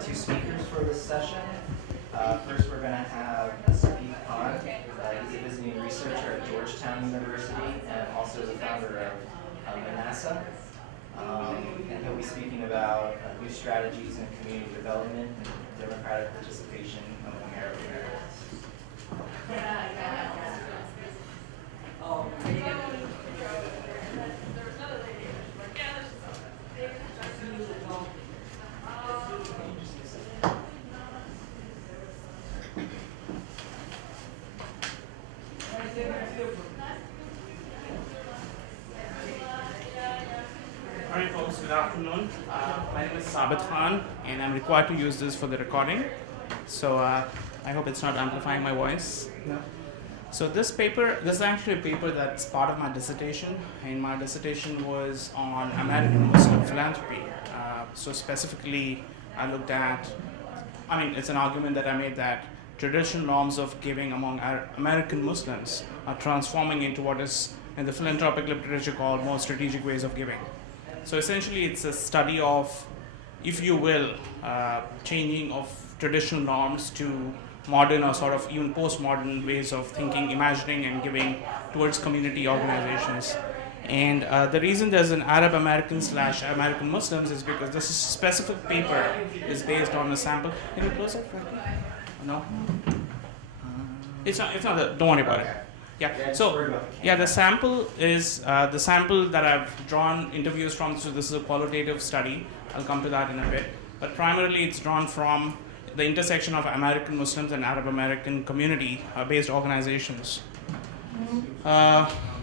two speakers for this session. First, we're going to have Sabith. He's a visiting researcher at Georgetown University and also the founder of MENASA. And he'll be speaking about new strategies in community development and democratic participation among Arab Americans. All right, folks, good afternoon. My name is Sabith, and I'm required to use this for the recording. So I hope it's not amplifying my voice. No. So this is actually a paper that's part of my dissertation, and my dissertation was on American Muslim philanthropy. So specifically, I looked at, it's an argument that I made that traditional norms of giving among American Muslims are transforming into what is in the philanthropic literature called more strategic ways of giving. So essentially, it's a study of, if you will, changing of traditional norms to modern or sort of even postmodern ways of thinking, imagining, and giving towards community organizations. And the reason there's an Arab American / American Muslims is because this specific paper is based on a sample. Can you close it? No? It's not don't worry about it. Yeah. So, the sample is the sample that I've drawn interviews from. So this is a qualitative study. I'll come to that in a bit. But primarily, it's drawn from the intersection of American Muslims and Arab American community-based organizations.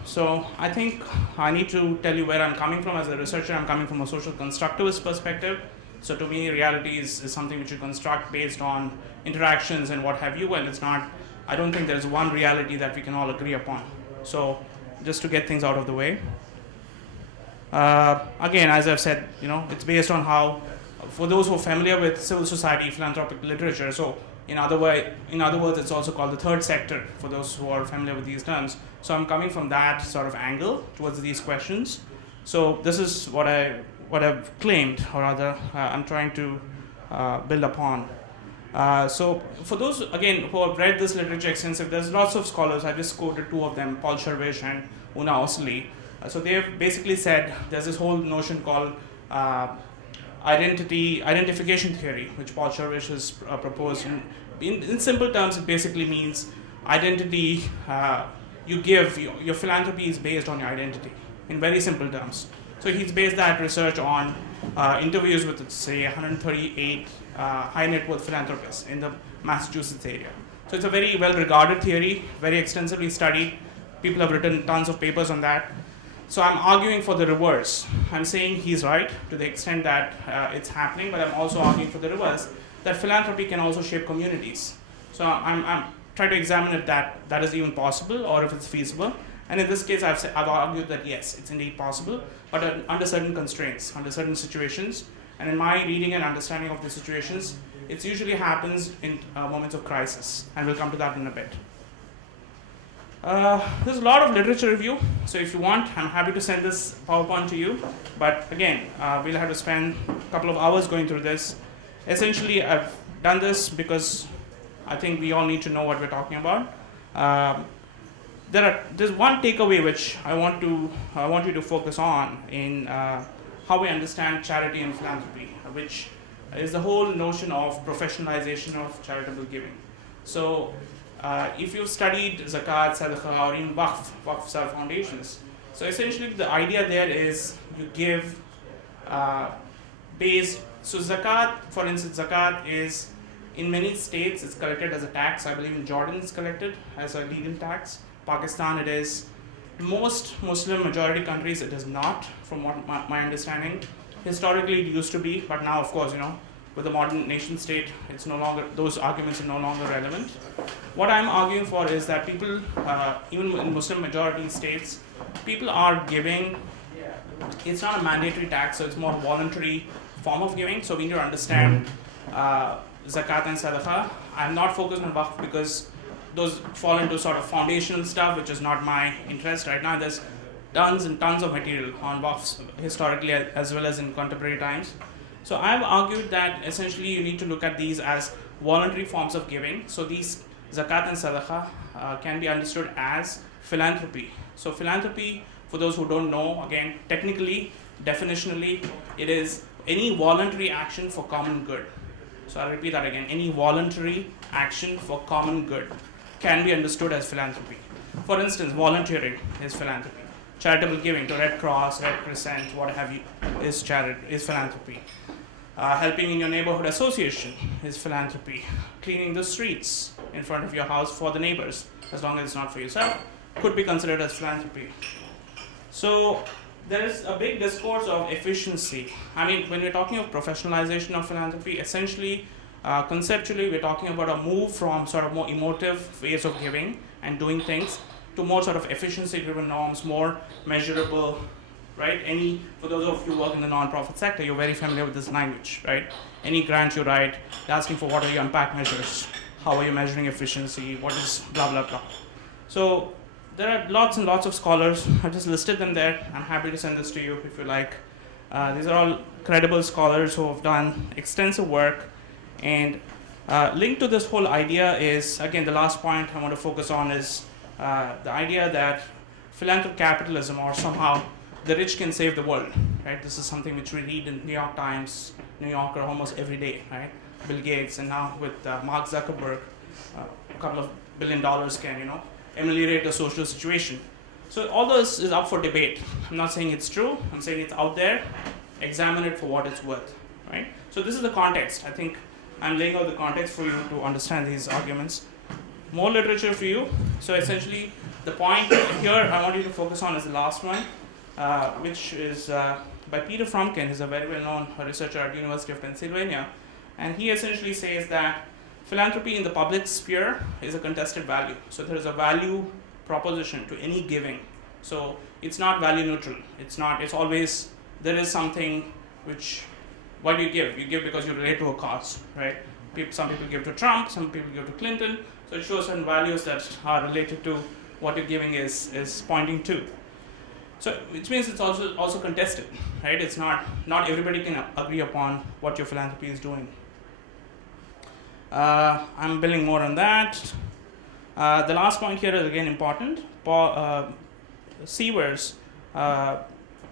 So I think I need to tell you where I'm coming from as a researcher. I'm coming from a social constructivist perspective. So to me, reality is something which you construct based on interactions and what have you, and it's not. I don't think there's one reality that we can all agree upon. So just to get things out of the way. Again, as I've said, it's based on how, for those who are familiar with civil society philanthropic literature, so in other words, it's also called the third sector for those who are familiar with these terms. So I'm coming from that sort of angle towards these questions. So this is what I've claimed, or rather, I'm trying to build upon. So for those, again, who have read this literature extensively, there's lots of scholars. I just quoted two of them, Paul Shervish and Una Osli. So they've basically said there's this whole notion called identification theory, which Paul Shervish has proposed. And in simple terms, it basically means identity, you give, your philanthropy is based on your identity, in very simple terms. So he's based that research on interviews with, say, 138 high net worth philanthropists in the Massachusetts area. So it's a very well regarded theory, very extensively studied. People have written tons of papers on that. So I'm arguing for the reverse. I'm saying he's right to the extent that it's happening, but I'm also arguing for the reverse, that philanthropy can also shape communities. So I'm trying to examine if that is even possible or if it's feasible. And in this case, I've argued that yes, it's indeed possible, but under certain constraints, under certain situations. And in my reading and understanding of the situations, it usually happens in moments of crisis, and we'll come to that in a bit. There's a lot of literature review, so if you want, I'm happy to send this PowerPoint to you. But again, we'll have to spend a couple of hours going through this. Essentially, I've done this because I think we all need to know what we're talking about. There's one takeaway which I want you to focus on in how we understand charity and philanthropy, which is the whole notion of professionalization of charitable giving. So if you've studied zakat, sadaqah, or even waqf foundations, so essentially the idea there is you give based, so zakat, for instance, zakat is, in many states it's collected as a tax. I believe in Jordan it's collected as a legal tax. Pakistan it is. Most Muslim majority countries it is not, from what my understanding. Historically it used to be, but now of course, with the modern nation state, it's no longer, those arguments are no longer relevant. What I'm arguing for is that people, even in Muslim majority states, people are giving, it's not a mandatory tax, so it's more voluntary form of giving. So we need to understand zakat and sadaqah. I'm not focused on waqf because those fall into sort of foundational stuff, which is not my interest right now. There's tons and tons of material on waqfs historically as well as in contemporary times. So I've argued that essentially you need to look at these as voluntary forms of giving. So these zakat and sadaqah can be understood as philanthropy. So philanthropy, for those who don't know, again, technically, definitionally, it is any voluntary action for common good. So I'll repeat that again. Any voluntary action for common good can be understood as philanthropy. For instance, volunteering is philanthropy. Charitable giving to Red Cross, Red Crescent, what have you, is philanthropy. Helping in your neighborhood association is philanthropy. Cleaning the streets in front of your house for the neighbors, as long as it's not for yourself, could be considered as philanthropy. So there is a big discourse of efficiency. I mean, when we're talking of professionalization of philanthropy, essentially, conceptually, we're talking about a move from sort of more emotive ways of giving and doing things to more sort of efficiency-driven norms, more measurable, right? For those of you who work in the non-profit sector, you're very familiar with this language, right? Any grant you write, they're asking for what are your impact measures, how are you measuring efficiency, what is blah, blah, blah. So there are lots and lots of scholars. I've just listed them there. I'm happy to send this to you if you like. These are all credible scholars who have done extensive work. And linked to this whole idea is, again, the last point I want to focus on is the idea that philanthropic capitalism, or somehow the rich can save the world, right? This is something which we read in New York Times, New Yorker almost every day, right? Bill Gates, and now with Mark Zuckerberg, a couple of $1 billion can, ameliorate the social situation. So all this is up for debate. I'm not saying it's true. I'm saying it's out there. Examine it for what it's worth, right? So this is the context. I think I'm laying out the context for you to understand these arguments. More literature for you. So essentially, the point here I want you to focus on is the last one, which is by Peter Fromkin. He's a very well-known researcher at the University of Pennsylvania. And he essentially says that philanthropy in the public sphere is a contested value. So there is a value proposition to any giving. So it's not value neutral. It's always, there is something which, why do you give? You give because you relate to a cause, right? Some people give to Trump, some people give to Clinton. So it shows certain values that are related to what you're giving is pointing to. So which means it's also contested, right? It's not everybody can agree upon what your philanthropy is doing. I'm building more on that. The last point here is again important. Paul Severs,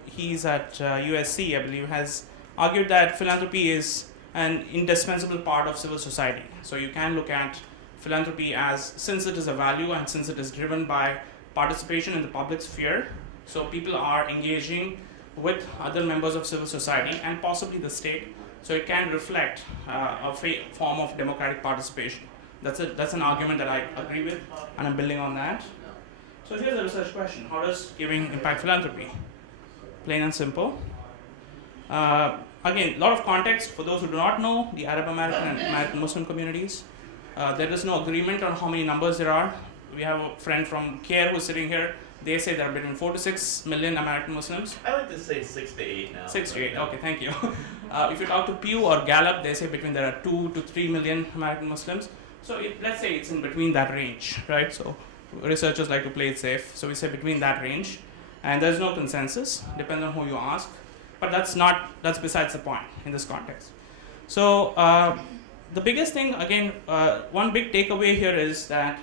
he's at USC, I believe, has argued that philanthropy is an indispensable part of civil society. So you can look at philanthropy as, since it is a value and since it is driven by participation in the public sphere, so people are engaging with other members of civil society and possibly the state. So it can reflect a form of democratic participation. That's an argument that I agree with, and I'm building on that. So here's a research question. How does giving impact philanthropy? Plain and simple. Again, a lot of context for those who do not know the Arab American and American Muslim communities. There is no agreement on how many numbers there are. We have a friend from CARE who's sitting here. They say there are between 4 to 6 million American Muslims. I like to say 6 to 8 now. 6 to 8, okay, thank you. If you talk to Pew or Gallup, they say between there are 2 to 3 million American Muslims. So let's say it's in between that range, right? So researchers like to play it safe. So we say between that range. And there's no consensus, depends on who you ask. But that's besides the point in this context. So the biggest thing, again, one big takeaway here is that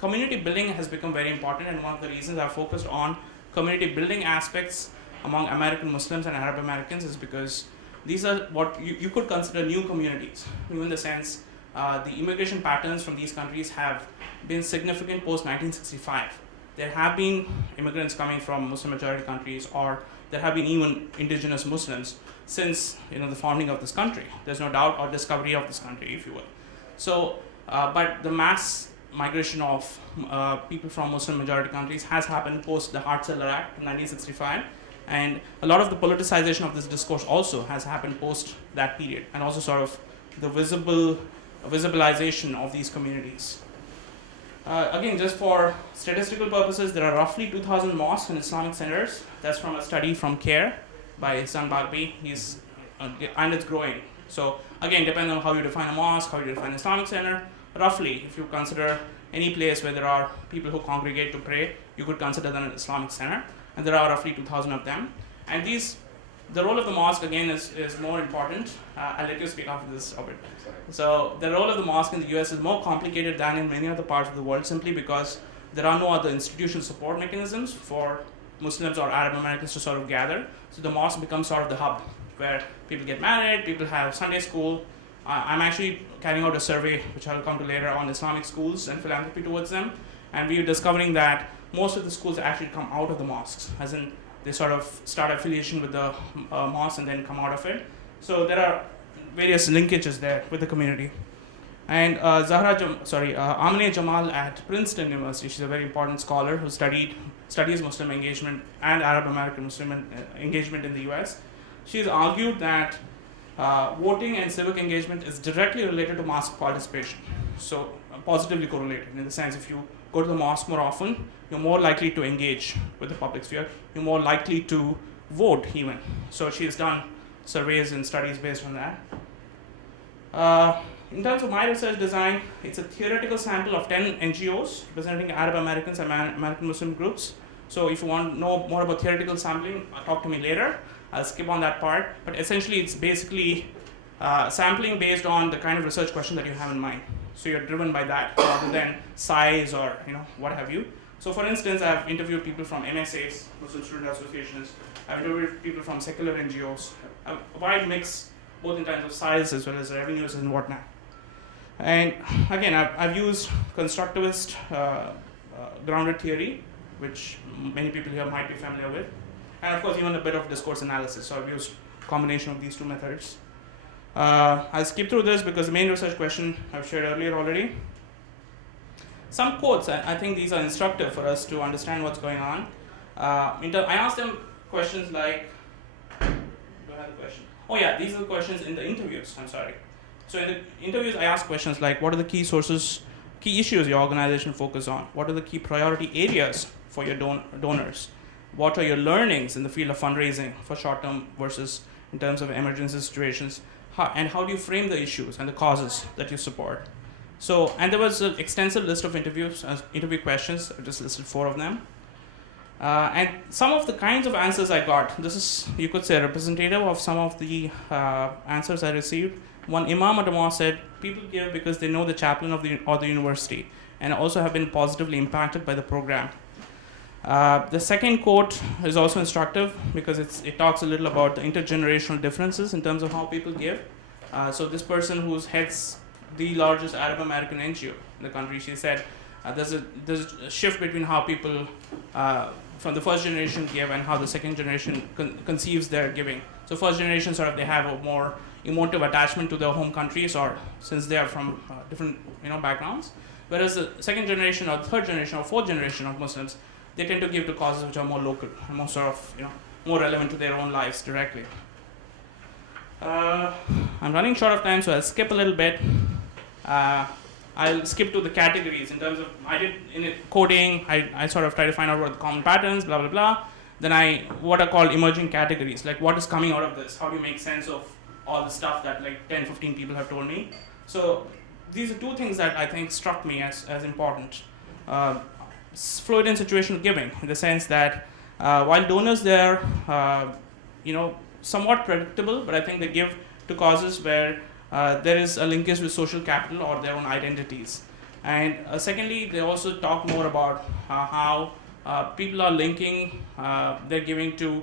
community building has become very important, and one of the reasons I've focused on community building aspects among American Muslims and Arab Americans is because these are what you could consider new communities, in the sense the immigration patterns from these countries have been significant post-1965. There have been immigrants coming from Muslim majority countries, or there have been even indigenous Muslims since the founding of this country. There's no doubt, or discovery of this country, if you will. So, but the mass migration of people from Muslim majority countries has happened post the Hart-Celler Act in 1965, and a lot of the politicization of this discourse also has happened post that period, and also sort of the visibilization of these communities. Again, just for statistical purposes, there are roughly 2,000 mosques and Islamic centers. That's from a study from CARE by Ihsan Bagbi. And it's growing. So again, depending on how you define a mosque, how you define an Islamic center, roughly, if you consider any place where there are people who congregate to pray, you could consider that an Islamic center. And there are roughly 2,000 of them. And these the role of the mosque, again, is more important. I'll let you speak after this, Robert. So the role of the mosque in the US is more complicated than in many other parts of the world, simply because there are no other institutional support mechanisms for Muslims or Arab Americans to sort of gather. So the mosque becomes sort of the hub where people get married, people have Sunday school. I'm actually carrying out a survey, which I'll come to later, on Islamic schools and philanthropy towards them. And we're discovering that most of the schools actually come out of the mosques, as in they sort of start affiliation with the mosque and then come out of it. So there are various linkages there with the community. And Amine Jamal at Princeton University, she's a very important scholar who studies Muslim engagement and Arab American Muslim engagement in the US. She's argued that voting and civic engagement is directly related to mosque participation. So positively correlated, in the sense, if you go to the mosque more often, you're more likely to engage with the public sphere, you're more likely to vote even. So she's done surveys and studies based on that. In terms of my research design, it's a theoretical sample of 10 NGOs representing Arab Americans and American Muslim groups. So if you want to know more about theoretical sampling, talk to me later. I'll skip on that part. But essentially, it's basically sampling based on the kind of research question that you have in mind. So you're driven by that rather than size or what have you. So for instance, I've interviewed people from MSAs, Muslim Student Associations. I've interviewed people from secular NGOs. A wide mix, both in terms of size as well as revenues and whatnot. And again, I've used constructivist grounded theory, which many people here might be familiar with. And of course, even a bit of discourse analysis. So I've used a combination of these two methods. I'll skip through this because the main research question I've shared earlier already. Some quotes, I think these are instructive for us to understand what's going on. I asked them questions like, do I have a question? Oh yeah, these are the questions in the interviews, I'm sorry. So in the interviews, I asked questions like, what are the key sources, key issues your organization focus on? What are the key priority areas for your donors? What are your learnings in the field of fundraising for short-term versus in terms of emergency situations? And how do you frame the issues and the causes that you support? So, and there was an extensive list of interview questions. I just listed 4 of them. And some of the kinds of answers I got, this is, you could say, representative of some of the answers I received. One imam at the mosque said, people give because they know the chaplain of the university and also have been positively impacted by the program. The second quote is also instructive because it talks a little about the intergenerational differences in terms of how people give. So this person who heads the largest Arab American NGO in the country, she said there's a shift between how people from the first generation give and how the second generation conceives their giving. So first generation sort of they have a more emotive attachment to their home countries, or since they are from different backgrounds, whereas the second generation or third generation or fourth generation of Muslims, they tend to give to causes which are more local and more sort of more relevant to their own lives directly. I'm running short of time, so I'll skip a little bit. I'll skip to the categories in terms of, I did in it coding, I sort of try to find out what are the common patterns, blah, blah, blah. Then what are called emerging categories, like what is coming out of this? How do you make sense of all the stuff that like 10, 15 people have told me? So these are 2 things that I think struck me as important. Fluid and situational giving, in the sense that while donors, they're somewhat predictable, but I think they give to causes where there is a linkage with social capital or their own identities. And secondly, they also talk more about how people are linking their giving to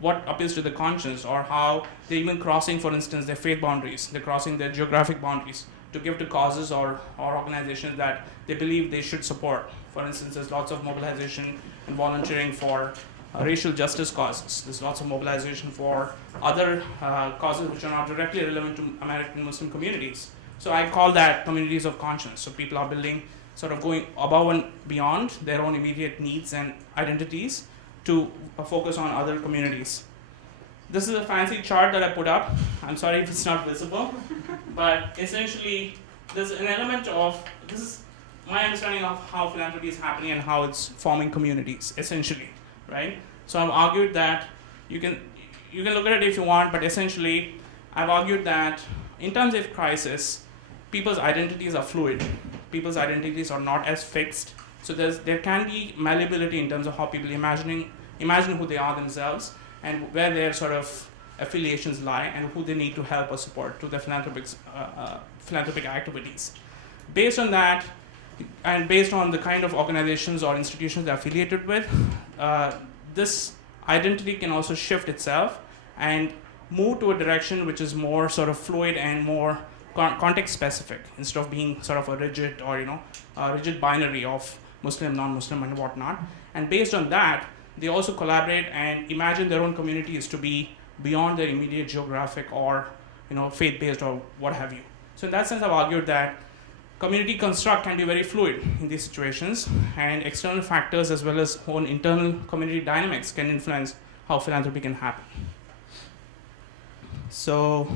what appeals to the conscience, or how they're even crossing, for instance, their faith boundaries. They're crossing their geographic boundaries to give to causes or organizations that they believe they should support. For instance, there's lots of mobilization and volunteering for racial justice causes. There's lots of mobilization for other causes which are not directly relevant to American Muslim communities. So I call that communities of conscience. So people are building, sort of going above and beyond their own immediate needs and identities to focus on other communities. This is a fancy chart that I put up. I'm sorry if it's not visible, but essentially there's an element of, this is my understanding of how philanthropy is happening and how it's forming communities, essentially, right? So I've argued that you can look at it if you want, but essentially I've argued that in times of crisis, people's identities are fluid. People's identities are not as fixed. So there can be malleability in terms of how people imagine who they are themselves, and where their sort of affiliations lie and who they need to help or support to their philanthropic activities. Based on that, and based on the kind of organizations or institutions they're affiliated with, this identity can also shift itself and move to a direction which is more sort of fluid and more context specific, instead of being sort of a rigid or a rigid binary of Muslim, non-Muslim, and whatnot. And based on that, they also collaborate and imagine their own communities to be beyond their immediate geographic or faith-based or what have you. So in that sense, I've argued that community construct can be very fluid in these situations, and external factors as well as own internal community dynamics can influence how philanthropy can happen. So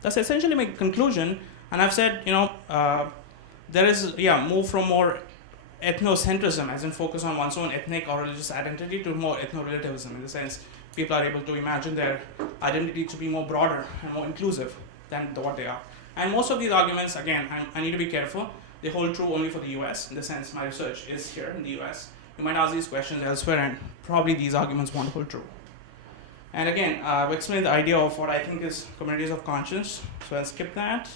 that's essentially my conclusion. And I've said, there is move from more ethnocentrism, as in focus on one's own ethnic or religious identity, to more ethno-relativism, in the sense people are able to imagine their identity to be more broader and more inclusive than what they are. And most of these arguments, again, I need to be careful, they hold true only for the US, in the sense my research is here in the US. You might ask these questions elsewhere, and probably these arguments won't hold true. And again, I've explained the idea of what I think is communities of conscience, so I'll skip that.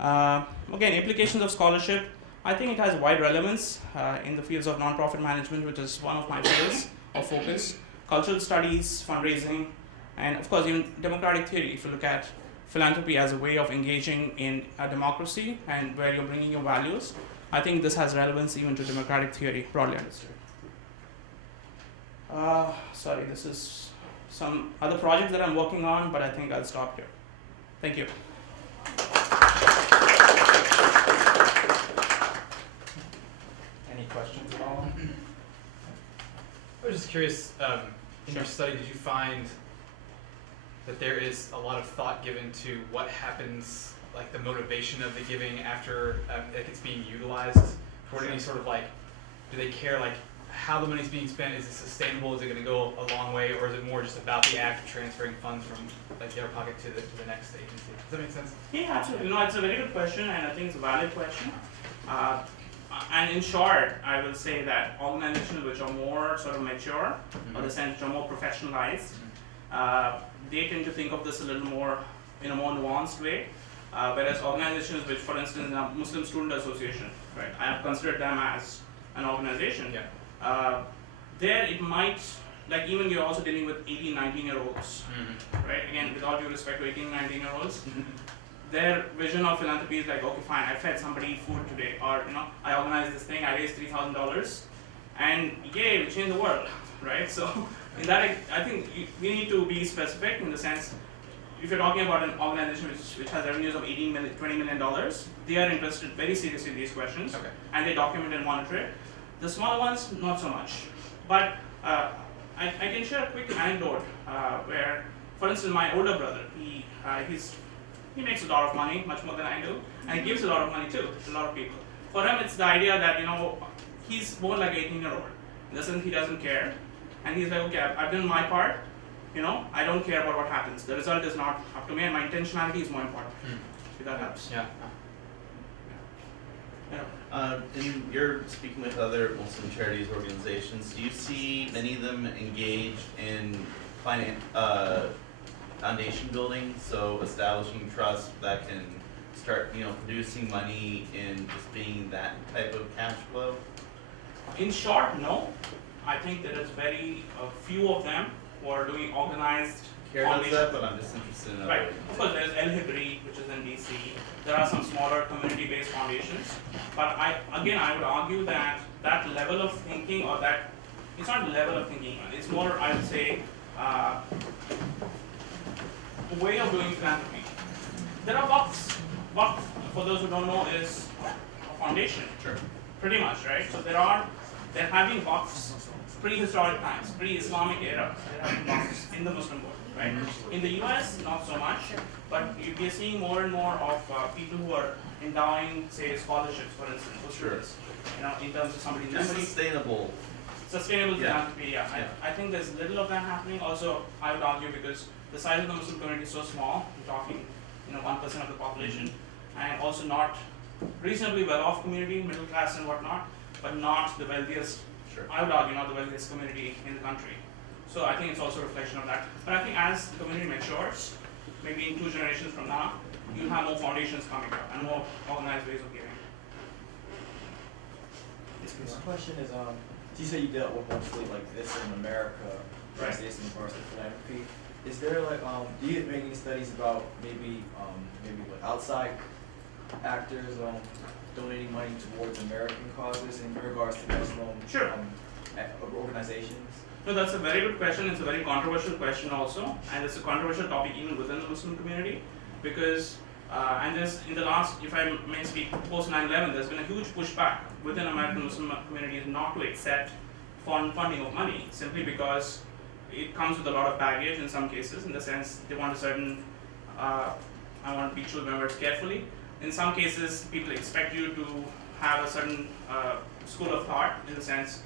Again, implications of scholarship. I think it has wide relevance in the fields of nonprofit management, which is one of my fields of focus, cultural studies, fundraising, and of course even democratic theory. If you look at philanthropy as a way of engaging in a democracy and where you're bringing your values, I think this has relevance even to democratic theory, broadly understood. Sorry, this is some other projects that I'm working on, but I think I'll stop here. Thank you. Any questions at all? I was just curious, in your study, did you find that there is a lot of thought given to what happens, like the motivation of the giving after it's being utilized toward any sort of do they care how the money's being spent? Is it sustainable? Is it going to go a long way, or is it more just about the act of transferring funds from their pocket to the next agency? Does that make sense? Yeah, absolutely. It's a very good question, and I think it's a valid question. And in short, I will say that organizations which are more sort of mature, or the sense which are more professionalized, they tend to think of this a little more in a more nuanced way. Whereas organizations which, for instance, the Muslim Student Association, right? I have considered them as an organization. Yeah. There it might, even you're also dealing with 18, 19-year-olds, right? Again, with all due respect to 18, 19-year-olds, their vision of philanthropy is okay, fine, I fed somebody food today, or I organized this thing, I raised $3,000, and yay, we changed the world, right? So in that, I think we need to be specific in the sense, if you're talking about an organization which has revenues of $18 million, $20 million, they are interested very seriously in these questions, Okay. and they document and monitor it. The smaller ones, not so much. But I can share a quick anecdote where, for instance, my older brother, he makes a lot of money, much more than I do, and he gives a lot of money too to a lot of people. For him, it's the idea that he's more like an 18-year-old. In the sense, he doesn't care, and he's like, okay, I've done my part. I don't care about what happens. The result is not up to me, and my intentionality is more important. If that helps. Yeah. And you're speaking with other Muslim charities organizations. Do you see many of them engaged in foundation building, so establishing trust that can start, producing money and just being that type of cash flow? In short, no. I think there is very few of them who are doing organized Care does foundations. that, but I'm just interested in other Right. Of course, there's El Hibri, which is in DC. There are some smaller community-based foundations. But I would argue that that level of thinking, or that, it's not level of thinking, it's more, I would say, a way of doing philanthropy. There are waqfs. Waqf, for those who don't know, is a foundation. Sure. Pretty much, right? So they're having waqfs, prehistoric times, pre-Islamic era, they're having waqfs in the Muslim world. Right? In the US, not so much, but we're seeing more and more of people who are endowing, say, scholarships, for instance, for students. In terms of somebody's Just memory. Sustainable philanthropy, yeah. I think there's little of that happening. Also, I would argue because the size of the Muslim community is so small, we're talking 1% of the population, and also not reasonably well-off community, middle class and whatnot, but not the wealthiest, Sure. I would argue not the wealthiest community in the country. So I think it's also a reflection of that. But I think as the community matures, maybe in 2 generations from now, you'll have more foundations coming up and more organized ways of giving. My question is, you say you dealt with mostly like this in America, Right. States in regards to philanthropy. Is there like, do you make any studies about maybe like outside actors donating money towards American causes in regards to Muslim Sure. Organizations? No, that's a very good question. It's a very controversial question also, and it's a controversial topic even within the Muslim community, because and there's in the last, if I may speak, post 9/11, there's been a huge pushback within American Muslim communities not to accept funding of money, simply because it comes with a lot of baggage in some cases. In the sense, they want a certain, I want to be choose my words carefully. In some cases, people expect you to have a certain school of thought. In the sense,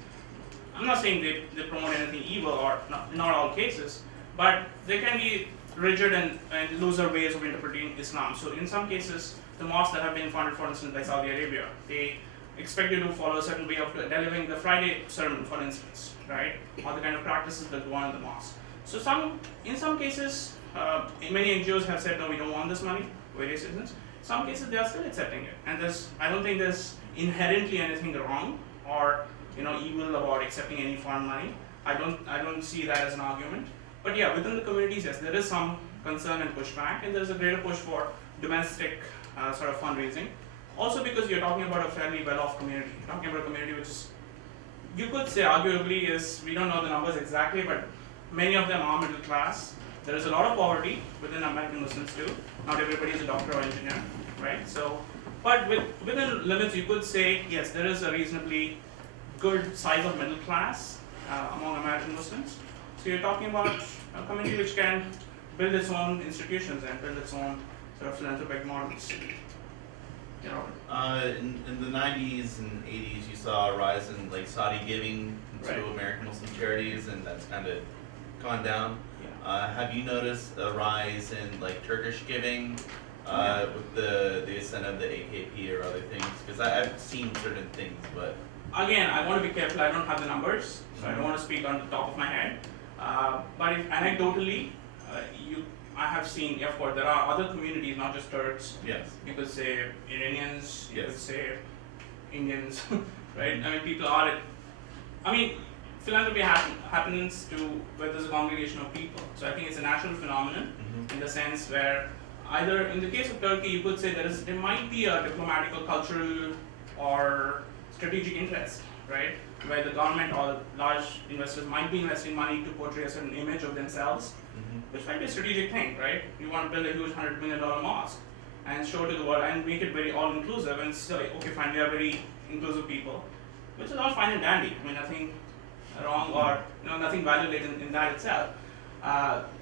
I'm not saying they promote anything evil, or not all cases, but they can be rigid and looser ways of interpreting Islam. So in some cases, the mosques that have been funded, for instance, by Saudi Arabia, they expect you to follow a certain way of delivering the Friday sermon, for instance, right? Or the kind of practices that go on in the mosque. So in some cases, many NGOs have said, no, we don't want this money, various reasons. Some cases they are still accepting it, and I don't think there's inherently anything wrong or evil about accepting any foreign money. I don't see that as an argument. But yeah, within the communities, yes, there is some concern and pushback, and there's a greater push for domestic sort of fundraising. Also because you're talking about a fairly well-off community. You're talking about a community which is, you could say arguably is, we don't know the numbers exactly, but many of them are middle class. There is a lot of poverty within American Muslims too. Not everybody is a doctor or engineer, right? So, but within limits, you could say, yes, there is a reasonably good size of middle class among American Muslims. So you're talking about a community which can build its own institutions and build its own sort of philanthropic models. In the 90s and 80s, you saw a rise in like Saudi giving to Right. American Muslim charities, and that's kind of gone down. Yeah. Have you noticed a rise in like Turkish giving with the ascent of the AKP or other things? Because I've seen certain things, but Again, I want to be careful. I don't have the numbers, so I don't want to speak on the top of my head. But if anecdotally, I have seen, of course, there are other communities, not just Turks. yes. You could say Iranians, you Yes. could say Indians, right? I mean, people are. I mean, philanthropy happens to where there's a congregation of people. So I think it's a natural phenomenon in the sense where either in the case of Turkey, you could say there might be a diplomatic or cultural or strategic interest, right? Where the government or large investors might be investing money to portray a certain image of themselves, which might be a strategic thing, right? You want to build a huge $100 million mosque and show to the world and make it very all-inclusive and say, okay, fine, we are very inclusive people, which is all fine and dandy. I mean, nothing wrong or nothing valuable in that itself.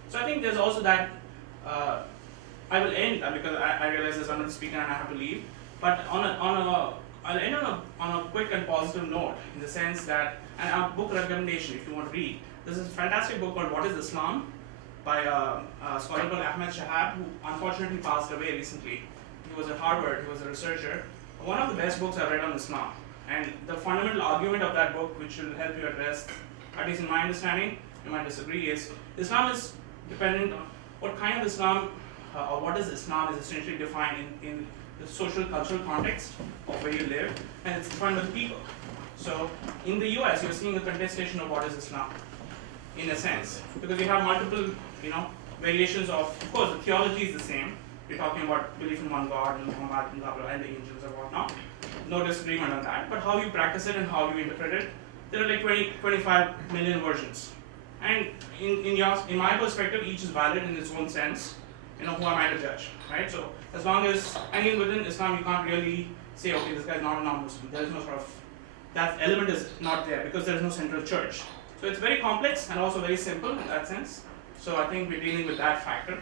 So I think there's also that. I will end because I realize there's another speaker and I have to leave. But I'll end on a quick and positive note in the sense that, and a book recommendation if you want to read. This is a fantastic book called What is Islam by a scholar called Ahmed Shahab, who unfortunately passed away recently. He was at Harvard, he was a researcher. One of the best books I've read on Islam. And the fundamental argument of that book, which will help you address, at least in my understanding, you might disagree, is Islam is dependent on what kind of Islam, or what is Islam is essentially defined in the social cultural context of where you live, and it's defined by the people. So in the US, you're seeing a contestation of what is Islam, in a sense, because you have multiple, variations of course, the theology is the same. You're talking about belief in one God and Muhammad and blah, blah, and the angels or whatnot. No disagreement on that, but how you practice it and how you interpret it, there are like 25 million versions. And in my perspective, each is valid in its own sense. Who am I to judge, right? So as long as, within Islam, you can't really say, okay, this guy's not a non-Muslim. There is no sort of, that element is not there because there is no central church. So it's very complex and also very simple in that sense. So I think we're dealing with that factor.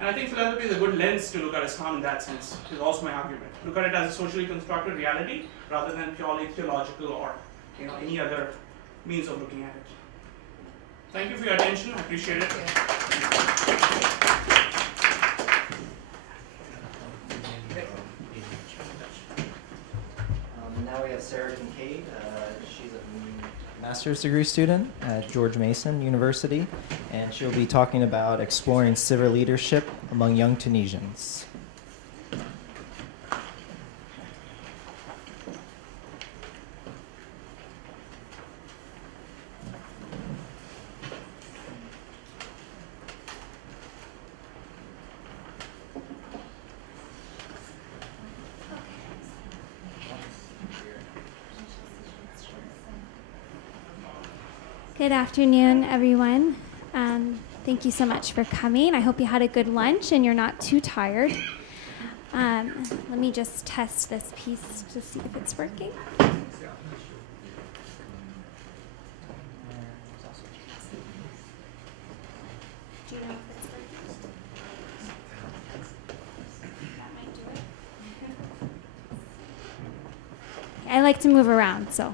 And I think philanthropy is a good lens to look at Islam in that sense, is also my argument. Look at it as a socially constructed reality rather than purely theological or any other means of looking at it. Thank you for your attention. I appreciate it. Now we have Sarah Kincaid. She's a master's degree student at George Mason University, and she'll be talking about exploring civic leadership among young Tunisians. Good afternoon, everyone. Thank you so much for coming. I hope you had a good lunch and you're not too tired. Let me just test this piece to see if it's working. Do you know if it's working? That might do it. I like to move around, so.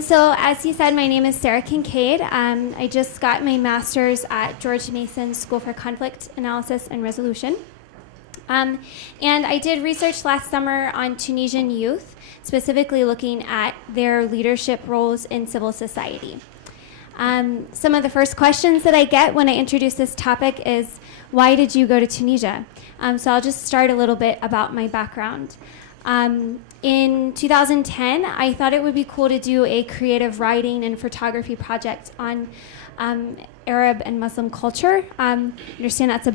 So as he said, my name is Sarah Kincaid. I just got my master's at George Mason School for Conflict Analysis and Resolution. And I did research last summer on Tunisian youth, specifically looking at their leadership roles in civil society. Some of the first questions that I get when I introduce this topic is, why did you go to Tunisia? So I'll just start a little bit about my background. In 2010, I thought it would be cool to do a creative writing and photography project on Arab and Muslim culture. I understand that's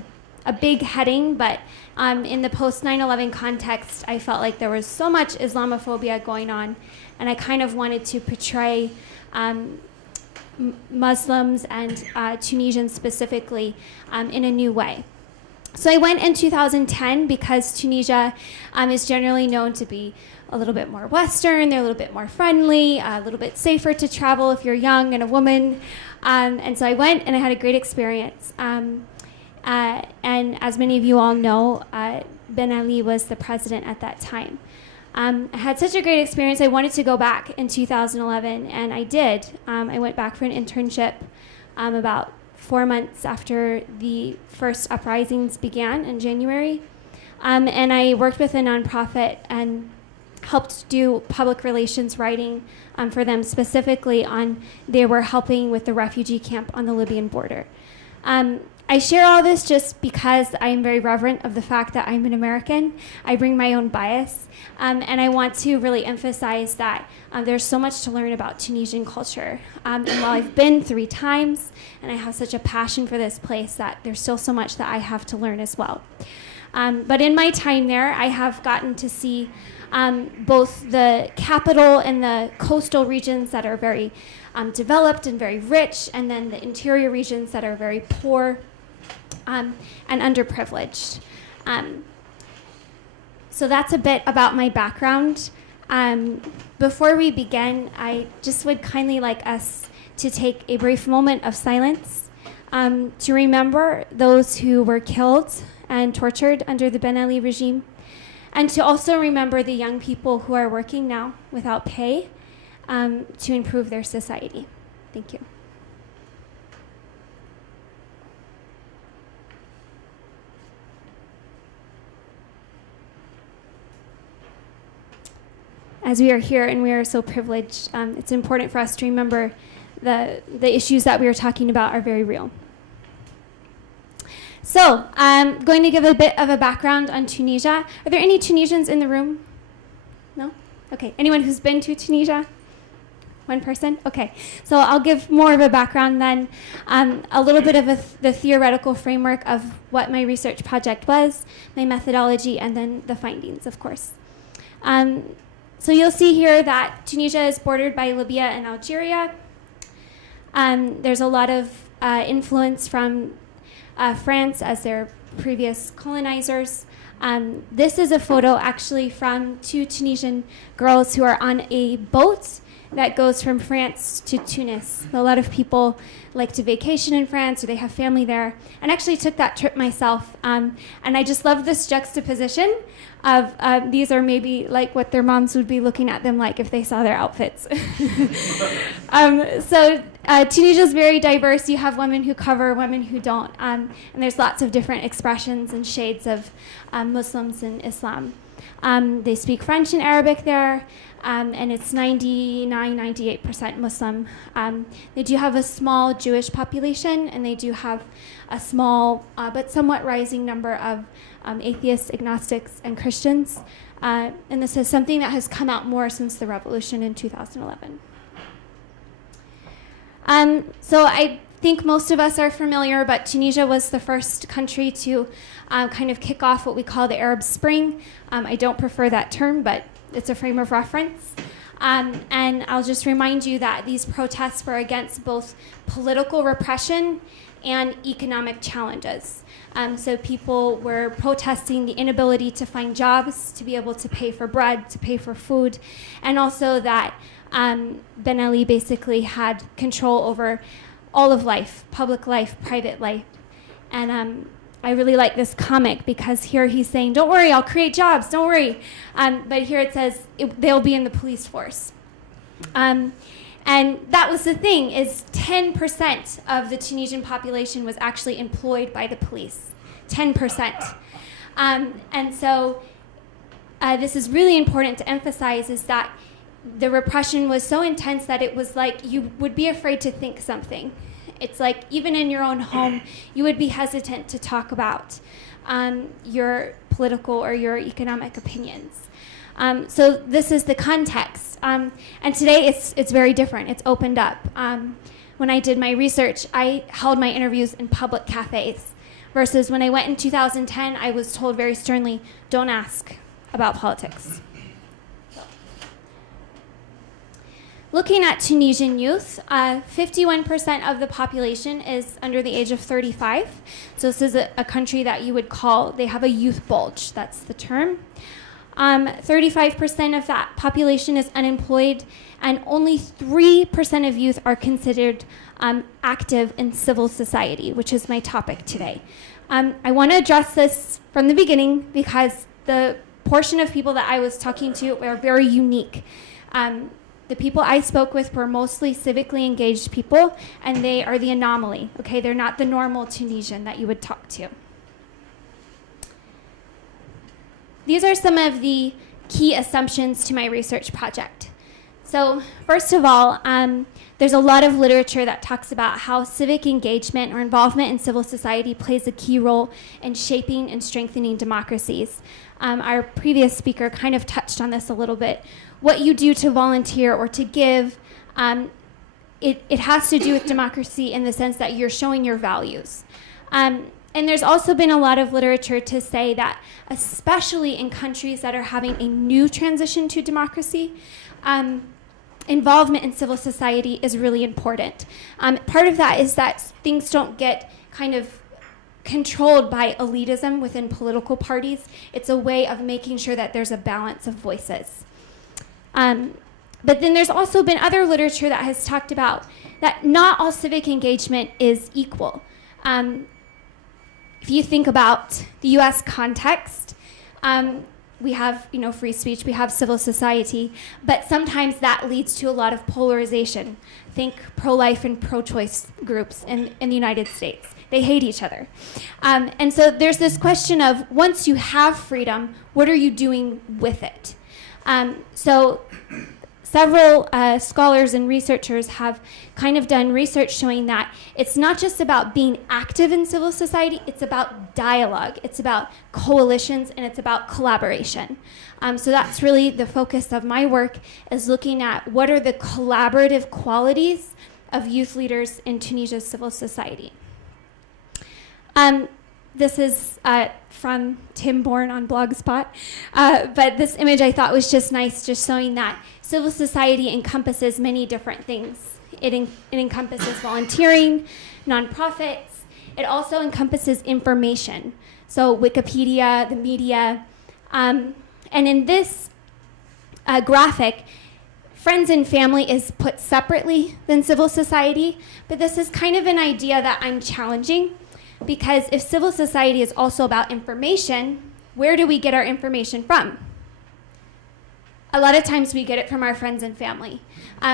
a big heading, but in the post 9/11 context, I felt like there was so much Islamophobia going on, and I kind of wanted to portray Muslims and Tunisians specifically in a new way. So I went in 2010 because Tunisia is generally known to be a little bit more Western. They're a little bit more friendly, a little bit safer to travel if you're young and a woman. And so I went and I had a great experience. And as many of you all know, Ben Ali was the president at that time. I had such a great experience. I wanted to go back in 2011, and I did. I went back for an internship about 4 months after the first uprisings began in January. And I worked with a nonprofit and helped do public relations writing for them, specifically on they were helping with the refugee camp on the Libyan border. I share all this just because I am very reverent of the fact that I'm an American. I bring my own bias, and I want to really emphasize that there's so much to learn about Tunisian culture. And while I've been 3 times, and I have such a passion for this place, that there's still so much that I have to learn as well. But in my time there, I have gotten to see both the capital and the coastal regions that are very developed and very rich, and then the interior regions that are very poor and underprivileged. So that's a bit about my background. Before we begin, I just would kindly like us to take a brief moment of silence to remember those who were killed and tortured under the Ben Ali regime, and to also remember the young people who are working now without pay to improve their society. Thank you. As we are here and we are so privileged, it's important for us to remember the issues that we are talking about are very real. So I'm going to give a bit of a background on Tunisia. Are there any Tunisians in the room? No? Okay. Anyone who's been to Tunisia? One person? Okay. So I'll give more of a background then, a little bit of the theoretical framework of what my research project was, my methodology, and then the findings, of course. So you'll see here that Tunisia is bordered by Libya and Algeria. There's a lot of influence from France as their previous colonizers. This is a photo actually from 2 Tunisian girls who are on a boat that goes from France to Tunis. A lot of people like to vacation in France, or they have family there, and actually took that trip myself. And I just love this juxtaposition of these are maybe like what their moms would be looking at them like if they saw their outfits. So Tunisia is very diverse. You have women who cover, women who don't, and there's lots of different expressions and shades of Muslims in Islam. They speak French and Arabic there, and it's 98% Muslim. They do have a small Jewish population, and they do have a small but somewhat rising number of atheists, agnostics, and Christians. And this is something that has come out more since the revolution in 2011. So I think most of us are familiar, but Tunisia was the first country to kind of kick off what we call the Arab Spring. I don't prefer that term, but it's a frame of reference. And I'll just remind you that these protests were against both political repression and economic challenges. So people were protesting the inability to find jobs, to be able to pay for bread, to pay for food, and also that Ben Ali basically had control over all of life, public life, private life. And I really like this comic because here he's saying, don't worry, I'll create jobs, don't worry. But here it says they'll be in the police force. And that was the thing, is 10% of the Tunisian population was actually employed by the police, 10%. And so this is really important to emphasize, is that the repression was so intense that it was like you would be afraid to think something. It's like even in your own home, you would be hesitant to talk about your political or your economic opinions. So this is the context. And today it's very different. It's opened up. When I did my research, I held my interviews in public cafes, versus when I went in 2010, I was told very sternly, don't ask about politics. Looking at Tunisian youth, 51% of the population is under the age of 35. So this is a country that you would call, they have a youth bulge, that's the term. 35% of that population is unemployed, and only 3% of youth are considered active in civil society, which is my topic today. I want to address this from the beginning because the portion of people that I was talking to are very unique. The people I spoke with were mostly civically engaged people, and they are the anomaly, okay? They're not the normal Tunisian that you would talk to. These are some of the key assumptions to my research project. So first of all, there's a lot of literature that talks about how civic engagement or involvement in civil society plays a key role in shaping and strengthening democracies. Our previous speaker kind of touched on this a little bit. What you do to volunteer or to give, it has to do with democracy in the sense that you're showing your values. And there's also been a lot of literature to say that, especially in countries that are having a new transition to democracy, involvement in civil society is really important. Part of that is that things don't get kind of controlled by elitism within political parties. It's a way of making sure that there's a balance of voices. But then there's also been other literature that has talked about that not all civic engagement is equal. If you think about the US context, we have, free speech, we have civil society, but sometimes that leads to a lot of polarization. Think pro-life and pro-choice groups in the United States. They hate each other. And so there's this question of, once you have freedom, what are you doing with it? So several scholars and researchers have kind of done research showing that it's not just about being active in civil society, it's about dialogue, it's about coalitions, and it's about collaboration. So that's really the focus of my work, is looking at what are the collaborative qualities of youth leaders in Tunisia's civil society. This is from Tim Bourne on Blogspot, but this image I thought was just nice, just showing that civil society encompasses many different things. It encompasses volunteering, nonprofits. It also encompasses information, so Wikipedia, the media. And in this graphic, friends and family is put separately than civil society, but this is kind of an idea that I'm challenging. Because if civil society is also about information, where do we get our information from? A lot of times we get it from our friends and family.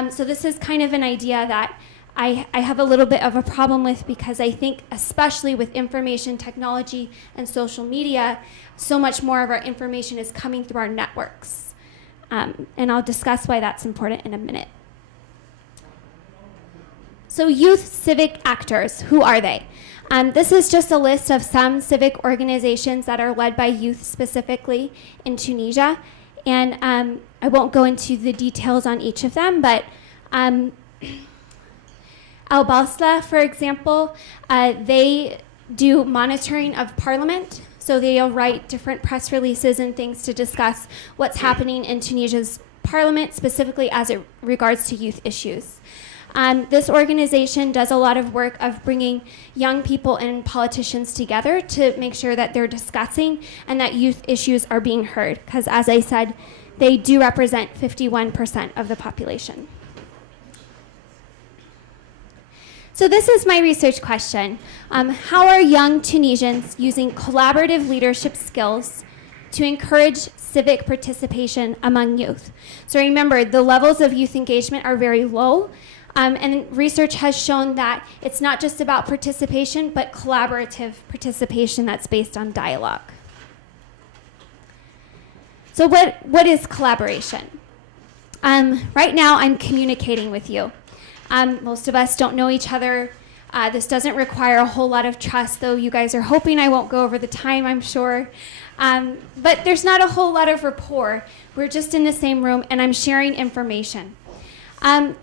So this is kind of an idea that I have a little bit of a problem with, because I think, especially with information technology and social media, so much more of our information is coming through our networks. And I'll discuss why that's important in a minute. So youth civic actors, who are they? This is just a list of some civic organizations that are led by youth specifically in Tunisia. And I won't go into the details on each of them, but Al-Basla, for example, they do monitoring of parliament. So they'll write different press releases and things to discuss what's happening in Tunisia's parliament, specifically as it regards to youth issues. This organization does a lot of work of bringing young people and politicians together to make sure that they're discussing and that youth issues are being heard, because as I said, they do represent 51% of the population. So this is my research question. How are young Tunisians using collaborative leadership skills to encourage civic participation among youth? So remember, the levels of youth engagement are very low. And research has shown that it's not just about participation, but collaborative participation that's based on dialogue. So what is collaboration? Right now, I'm communicating with you. Most of us don't know each other. This doesn't require a whole lot of trust, though you guys are hoping I won't go over the time, I'm sure. But there's not a whole lot of rapport. We're just in the same room, and I'm sharing information.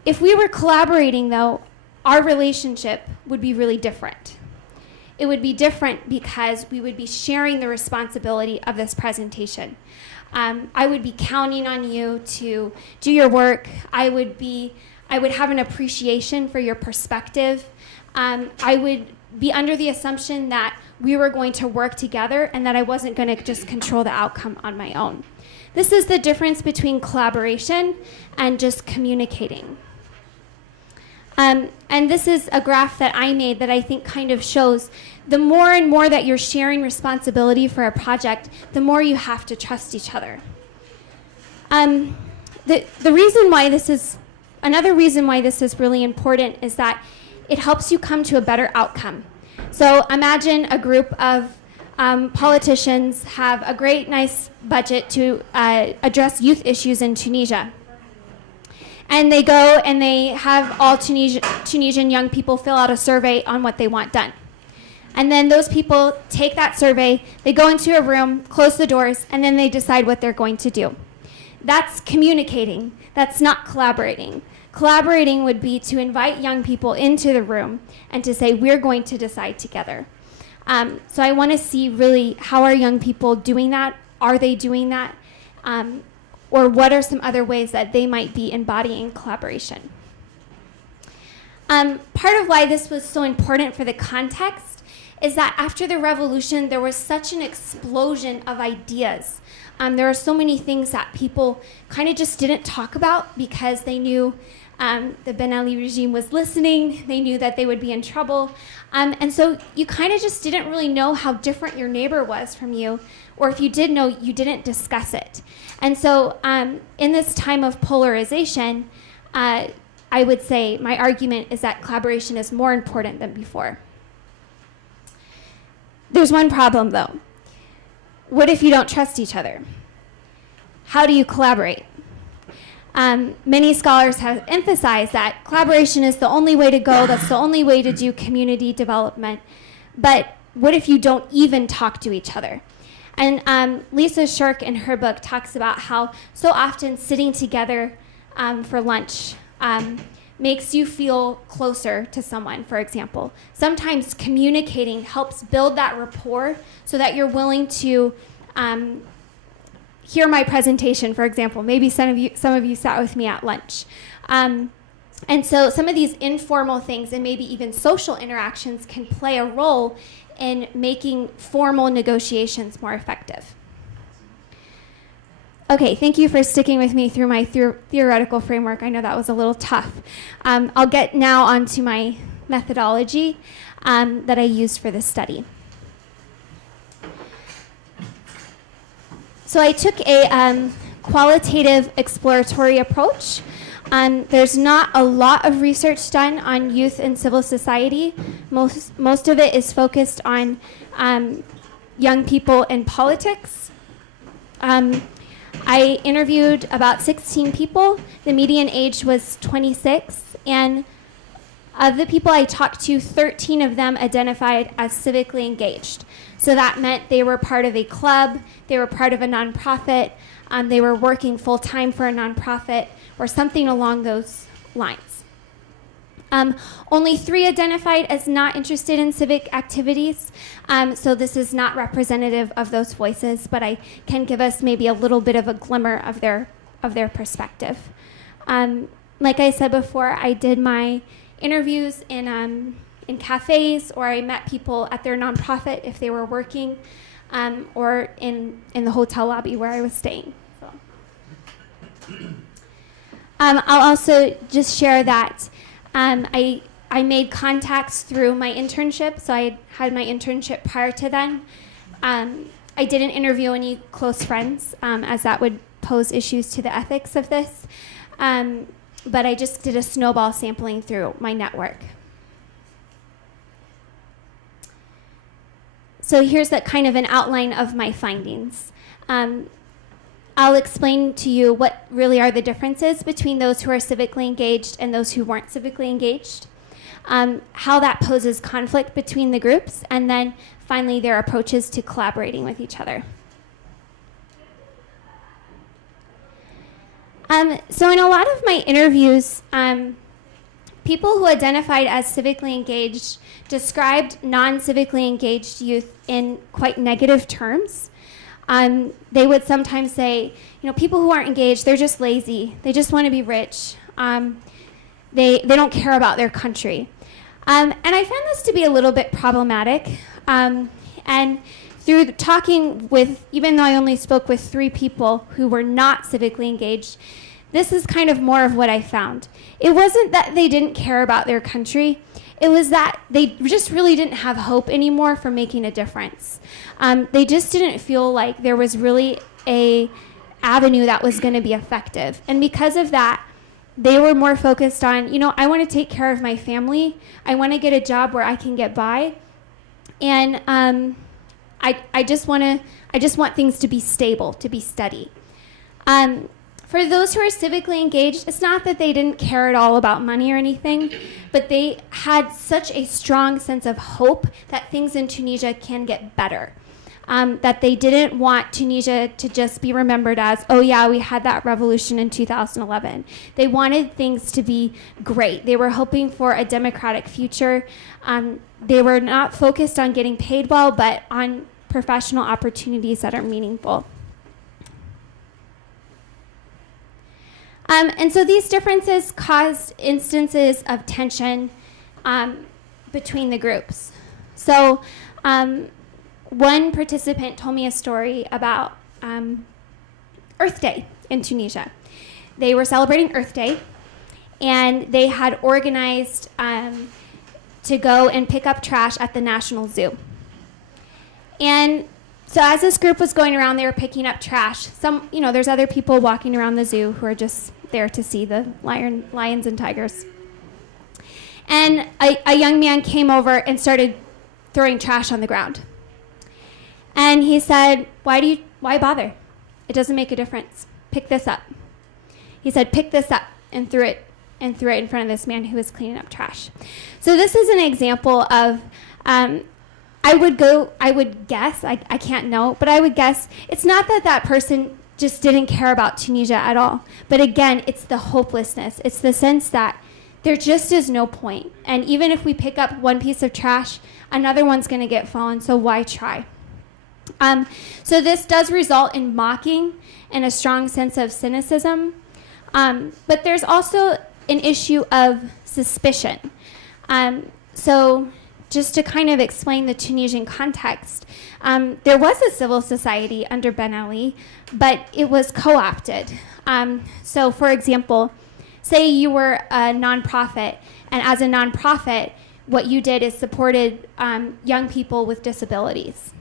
If we were collaborating, though, our relationship would be really different. It would be different because we would be sharing the responsibility of this presentation. I would be counting on you to do your work. I would have an appreciation for your perspective. I would be under the assumption that we were going to work together and that I wasn't going to just control the outcome on my own. This is the difference between collaboration and just communicating. And this is a graph that I made that I think kind of shows the more and more that you're sharing responsibility for a project, the more you have to trust each other. The reason why this is, another reason why this is really important is that it helps you come to a better outcome. So imagine a group of politicians have a great, nice budget to address youth issues in Tunisia. And they go and they have all Tunisian young people fill out a survey on what they want done. And then those people take that survey, they go into a room, close the doors, and then they decide what they're going to do. That's communicating. That's not collaborating. Collaborating would be to invite young people into the room and to say, we're going to decide together. So I want to see really how are young people doing that? Are they doing that? Or what are some other ways that they might be embodying collaboration? Part of why this was so important for the context is that after the revolution, there was such an explosion of ideas. There are so many things that people kind of just didn't talk about because they knew the Ben Ali regime was listening. They knew that they would be in trouble. And so you kind of just didn't really know how different your neighbor was from you, or if you did know, you didn't discuss it. And so in this time of polarization, I would say my argument is that collaboration is more important than before. There's one problem, though. What if you don't trust each other? How do you collaborate? Many scholars have emphasized that collaboration is the only way to go, that's the only way to do community development. But what if you don't even talk to each other? And Lisa Shirk in her book talks about how so often sitting together for lunch makes you feel closer to someone, for example. Sometimes communicating helps build that rapport so that you're willing to hear my presentation, for example. Maybe some of you sat with me at lunch. And so some of these informal things and maybe even social interactions can play a role in making formal negotiations more effective. Okay, thank you for sticking with me through my theoretical framework. I know that was a little tough. I'll get now onto my methodology that I used for this study. So I took a qualitative exploratory approach There's not a lot of research done on youth and civil society. Most of it is focused on young people in politics. I interviewed about 16 people. The median age was 26, and of the people I talked to, 13 of them identified as civically engaged. So that meant they were part of a club, they were part of a nonprofit, they were working full-time for a nonprofit, or something along those lines. Only 3 identified as not interested in civic activities, so this is not representative of those voices, but I can give us maybe a little bit of a glimmer of their perspective. Like I said before, I did my interviews in cafes, or I met people at their nonprofit if they were working, or in the hotel lobby where I was staying. So. I'll also just share that I made contacts through my internship, so I had my internship prior to then. I didn't interview any close friends, as that would pose issues to the ethics of this, but I just did a snowball sampling through my network. So here's that kind of an outline of my findings. I'll explain to you what really are the differences between those who are civically engaged and those who weren't civically engaged, how that poses conflict between the groups, and then finally their approaches to collaborating with each other. So in a lot of my interviews, people who identified as civically engaged described non-civically engaged youth in quite negative terms. They would sometimes say, people who aren't engaged, they're just lazy. They just want to be rich. They don't care about their country. And I found this to be a little bit problematic. And through talking with, even though I only spoke with 3 people who were not civically engaged, this is kind of more of what I found. It wasn't that they didn't care about their country. It was that they just really didn't have hope anymore for making a difference. They just didn't feel like there was really a avenue that was going to be effective. And because of that, they were more focused on, I want to take care of my family. I want to get a job where I can get by. And I just want things to be stable, to be steady. For those who are civically engaged, it's not that they didn't care at all about money or anything, but they had such a strong sense of hope that things in Tunisia can get better. That they didn't want Tunisia to just be remembered as, oh yeah, we had that revolution in 2011. They wanted things to be great. They were hoping for a democratic future. They were not focused on getting paid well, but on professional opportunities that are meaningful. And so these differences caused instances of tension between the groups. So one participant told me a story about Earth Day in Tunisia. They were celebrating Earth Day, and they had organized to go and pick up trash at the National Zoo. And so as this group was going around, they were picking up trash. There's other people walking around the zoo who are just there to see the lions and tigers. And a young man came over and started throwing trash on the ground. And he said, why bother? It doesn't make a difference. Pick this up. He said, pick this up, and threw it in front of this man who was cleaning up trash. So this is an example of, I would guess, I can't know, but I would guess it's not that person just didn't care about Tunisia at all. But again, it's the hopelessness. It's the sense that there just is no point. And even if we pick up one piece of trash, another one's going to get fallen, so why try? So this does result in mocking and a strong sense of cynicism. But there's also an issue of suspicion. So just to kind of explain the Tunisian context, there was a civil society under Ben Ali, but it was co-opted. So for example, say you were a nonprofit, and as a nonprofit, what you did is supported young people with disabilities.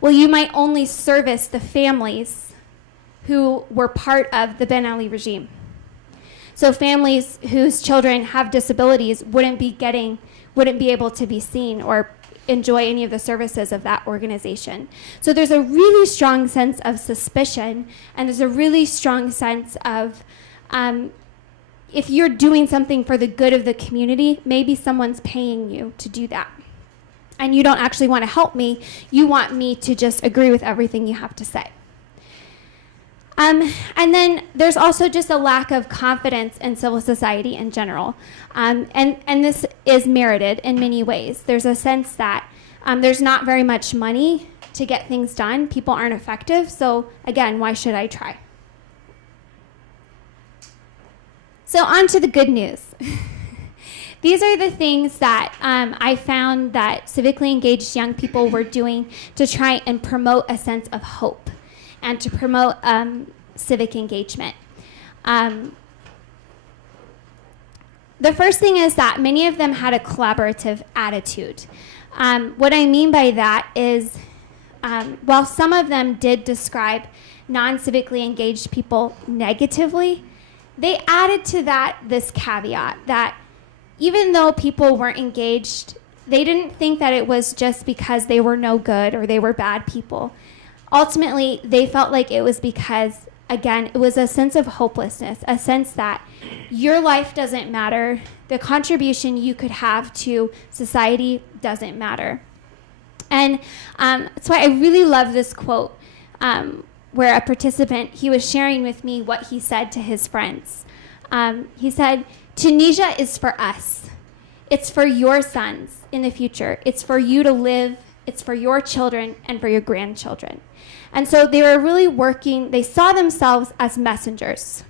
Well, you might only service the families who were part of the Ben Ali regime. So families whose children have disabilities wouldn't be able to be seen or enjoy any of the services of that organization. So there's a really strong sense of suspicion, and there's a really strong sense of if you're doing something for the good of the community, maybe someone's paying you to do that. And you don't actually want to help me. You want me to just agree with everything you have to say. And then there's also just a lack of confidence in civil society in general. And this is merited in many ways. There's a sense that there's not very much money to get things done. People aren't effective. So again, why should I try? So on to the good news. These are the things that I found that civically engaged young people were doing to try and promote a sense of hope and to promote civic engagement. The first thing is that many of them had a collaborative attitude. What I mean by that is, while some of them did describe non-civically engaged people negatively, they added to that this caveat that even though people weren't engaged, they didn't think that it was just because they were no good or they were bad people. Ultimately, they felt like it was because, again, it was a sense of hopelessness, a sense that your life doesn't matter, the contribution you could have to society doesn't matter. And that's why I really love this quote where a participant, he was sharing with me what he said to his friends. He said, "Tunisia is for us. It's for your sons in the future. It's for you to live. It's for your children and for your grandchildren." And so they were really working, they saw themselves as messengers.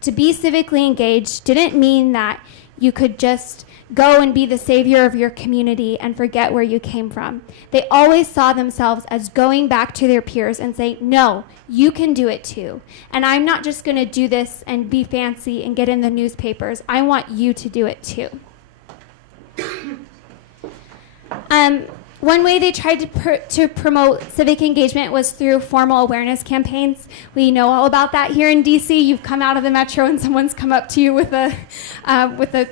To be civically engaged didn't mean that you could just go and be the savior of your community and forget where you came from. They always saw themselves as going back to their peers and saying, no, you can do it too. And I'm not just going to do this and be fancy and get in the newspapers. I want you to do it too. One way they tried to promote civic engagement was through formal awareness campaigns. We know all about that here in DC. You've come out of the metro and someone's come up to you with a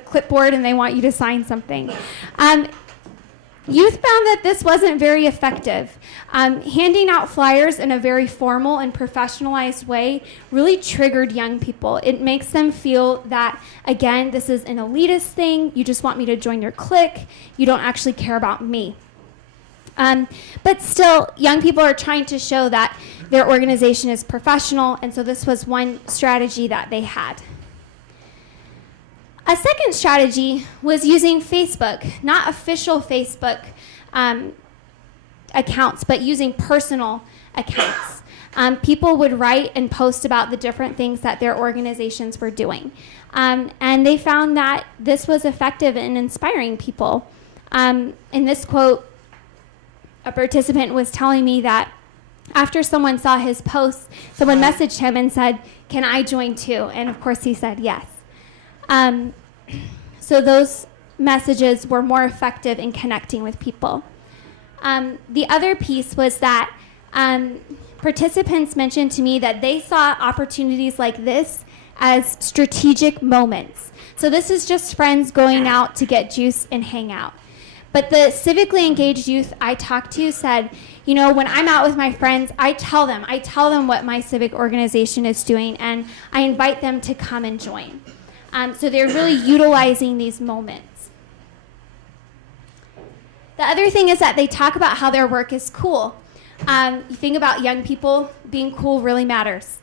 clipboard and they want you to sign something. Youth found that this wasn't very effective. Handing out flyers in a very formal and professionalized way really triggered young people. It makes them feel that, again, this is an elitist thing. You just want me to join your clique. You don't actually care about me. But still, young people are trying to show that their organization is professional, and so this was one strategy that they had. A second strategy was using Facebook, not official Facebook accounts, but using personal accounts. People would write and post about the different things that their organizations were doing. And they found that this was effective in inspiring people. In this quote, a participant was telling me that after someone saw his post, someone messaged him and said, "Can I join too?" And of course he said yes. So those messages were more effective in connecting with people. The other piece was that participants mentioned to me that they saw opportunities like this as strategic moments. So this is just friends going out to get juice and hang out. But the civically engaged youth I talked to said, you know, when I'm out with my friends, I tell them what my civic organization is doing, and I invite them to come and join. So they're really utilizing these moments. The other thing is that they talk about how their work is cool. You think about young people, being cool really matters.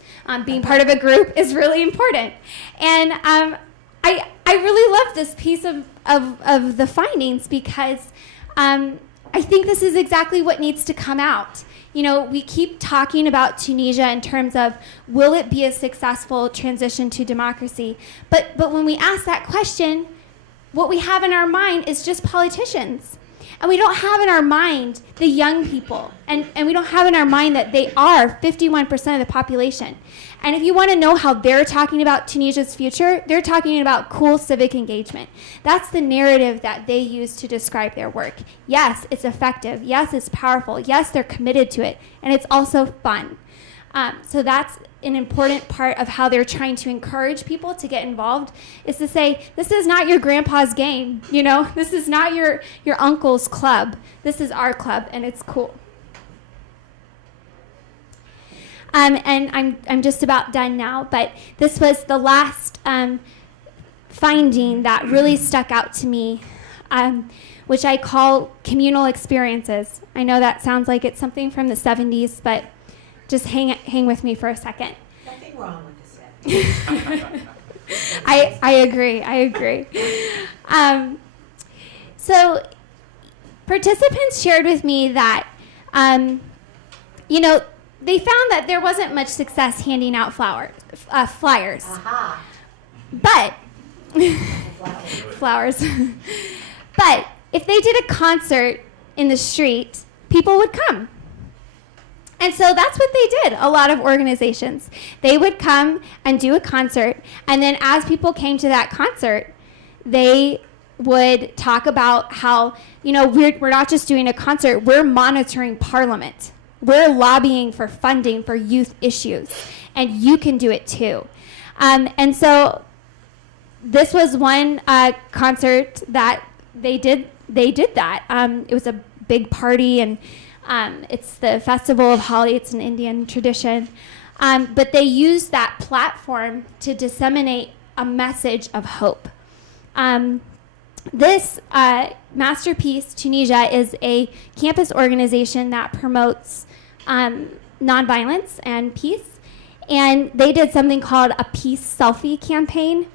Being part of a group is really important. And I really love this piece of the findings because I think this is exactly what needs to come out. You know, we keep talking about Tunisia in terms of, will it be a successful transition to democracy? But when we ask that question, what we have in our mind is just politicians. And we don't have in our mind the young people. And we don't have in our mind that they are 51% of the population. And if you want to know how they're talking about Tunisia's future, they're talking about cool civic engagement. That's the narrative that they use to describe their work. Yes, it's effective. Yes, it's powerful. Yes, they're committed to it. And it's also fun. So that's an important part of how they're trying to encourage people to get involved, is to say, this is not your grandpa's game, you know? This is not your uncle's club. This is our club, and it's cool. And I'm just about done now, but this was the last finding that really stuck out to me, which I call communal experiences. I know that sounds like it's something from the 70s, but just hang with me for a second. Nothing wrong with the 70s. I agree. So participants shared with me that, they found that there wasn't much success handing out flyers. Aha. But, flowers. But if they did a concert in the street, people would come. And so that's what they did, a lot of organizations. They would come and do a concert, and then as people came to that concert, they would talk about how, we're not just doing a concert, we're monitoring Parliament. We're lobbying for funding for youth issues, and you can do it too. And so this was one concert that they did that. It was a big party, and it's the Festival of Holi. It's an Indian tradition. But they used that platform to disseminate a message of hope. This Masterpiece Tunisia is a campus organization that promotes nonviolence and peace. And they did something called a peace selfie campaign.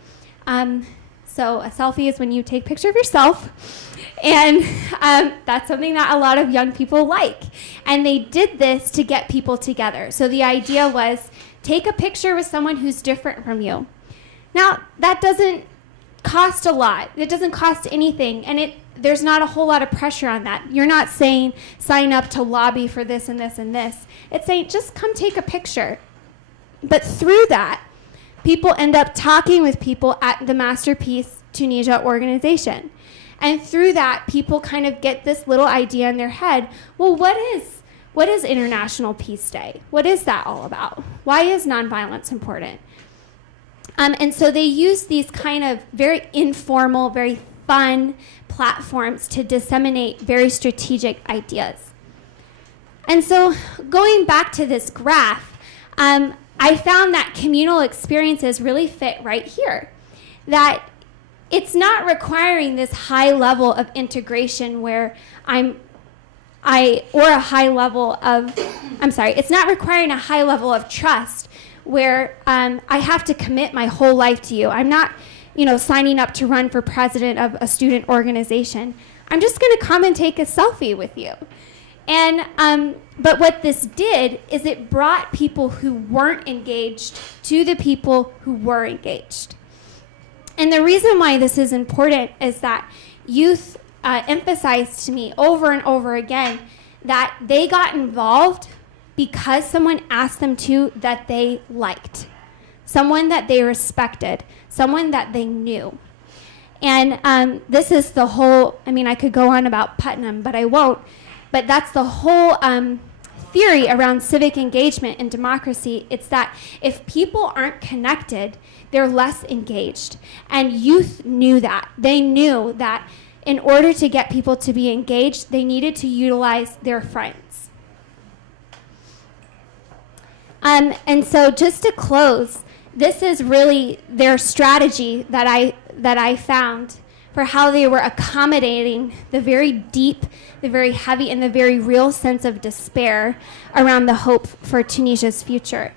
So a selfie is when you take a picture of yourself. And that's something that a lot of young people like. And they did this to get people together. So the idea was, take a picture with someone who's different from you. Now, that doesn't cost a lot. It doesn't cost anything. And there's not a whole lot of pressure on that. You're not saying, sign up to lobby for this and this and this. It's saying, just come take a picture. But through that, people end up talking with people at the Masterpiece Tunisia organization. And through that, people kind of get this little idea in their head, well, what is International Peace Day? What is that all about? Why is nonviolence important? And so they use these kind of very informal, very fun platforms to disseminate very strategic ideas. And so going back to this graph, I found that communal experiences really fit right here. It's not requiring this high level of integration it's not requiring a high level of trust where I have to commit my whole life to you. I'm not, signing up to run for president of a student organization. I'm just going to come and take a selfie with you. And but what this did is it brought people who weren't engaged to the people who were engaged. And the reason why this is important is that youth emphasized to me over and over again that they got involved because someone asked them to that they liked, someone that they respected, someone that they knew. And this is the whole, I could go on about Putnam, but I won't. But that's the whole theory around civic engagement and democracy. It's that if people aren't connected, they're less engaged. And youth knew that. They knew that in order to get people to be engaged, they needed to utilize their friends. And so just to close, this is really their strategy that I found for how they were accommodating the very deep, the very heavy, and the very real sense of despair around the hope for Tunisia's future.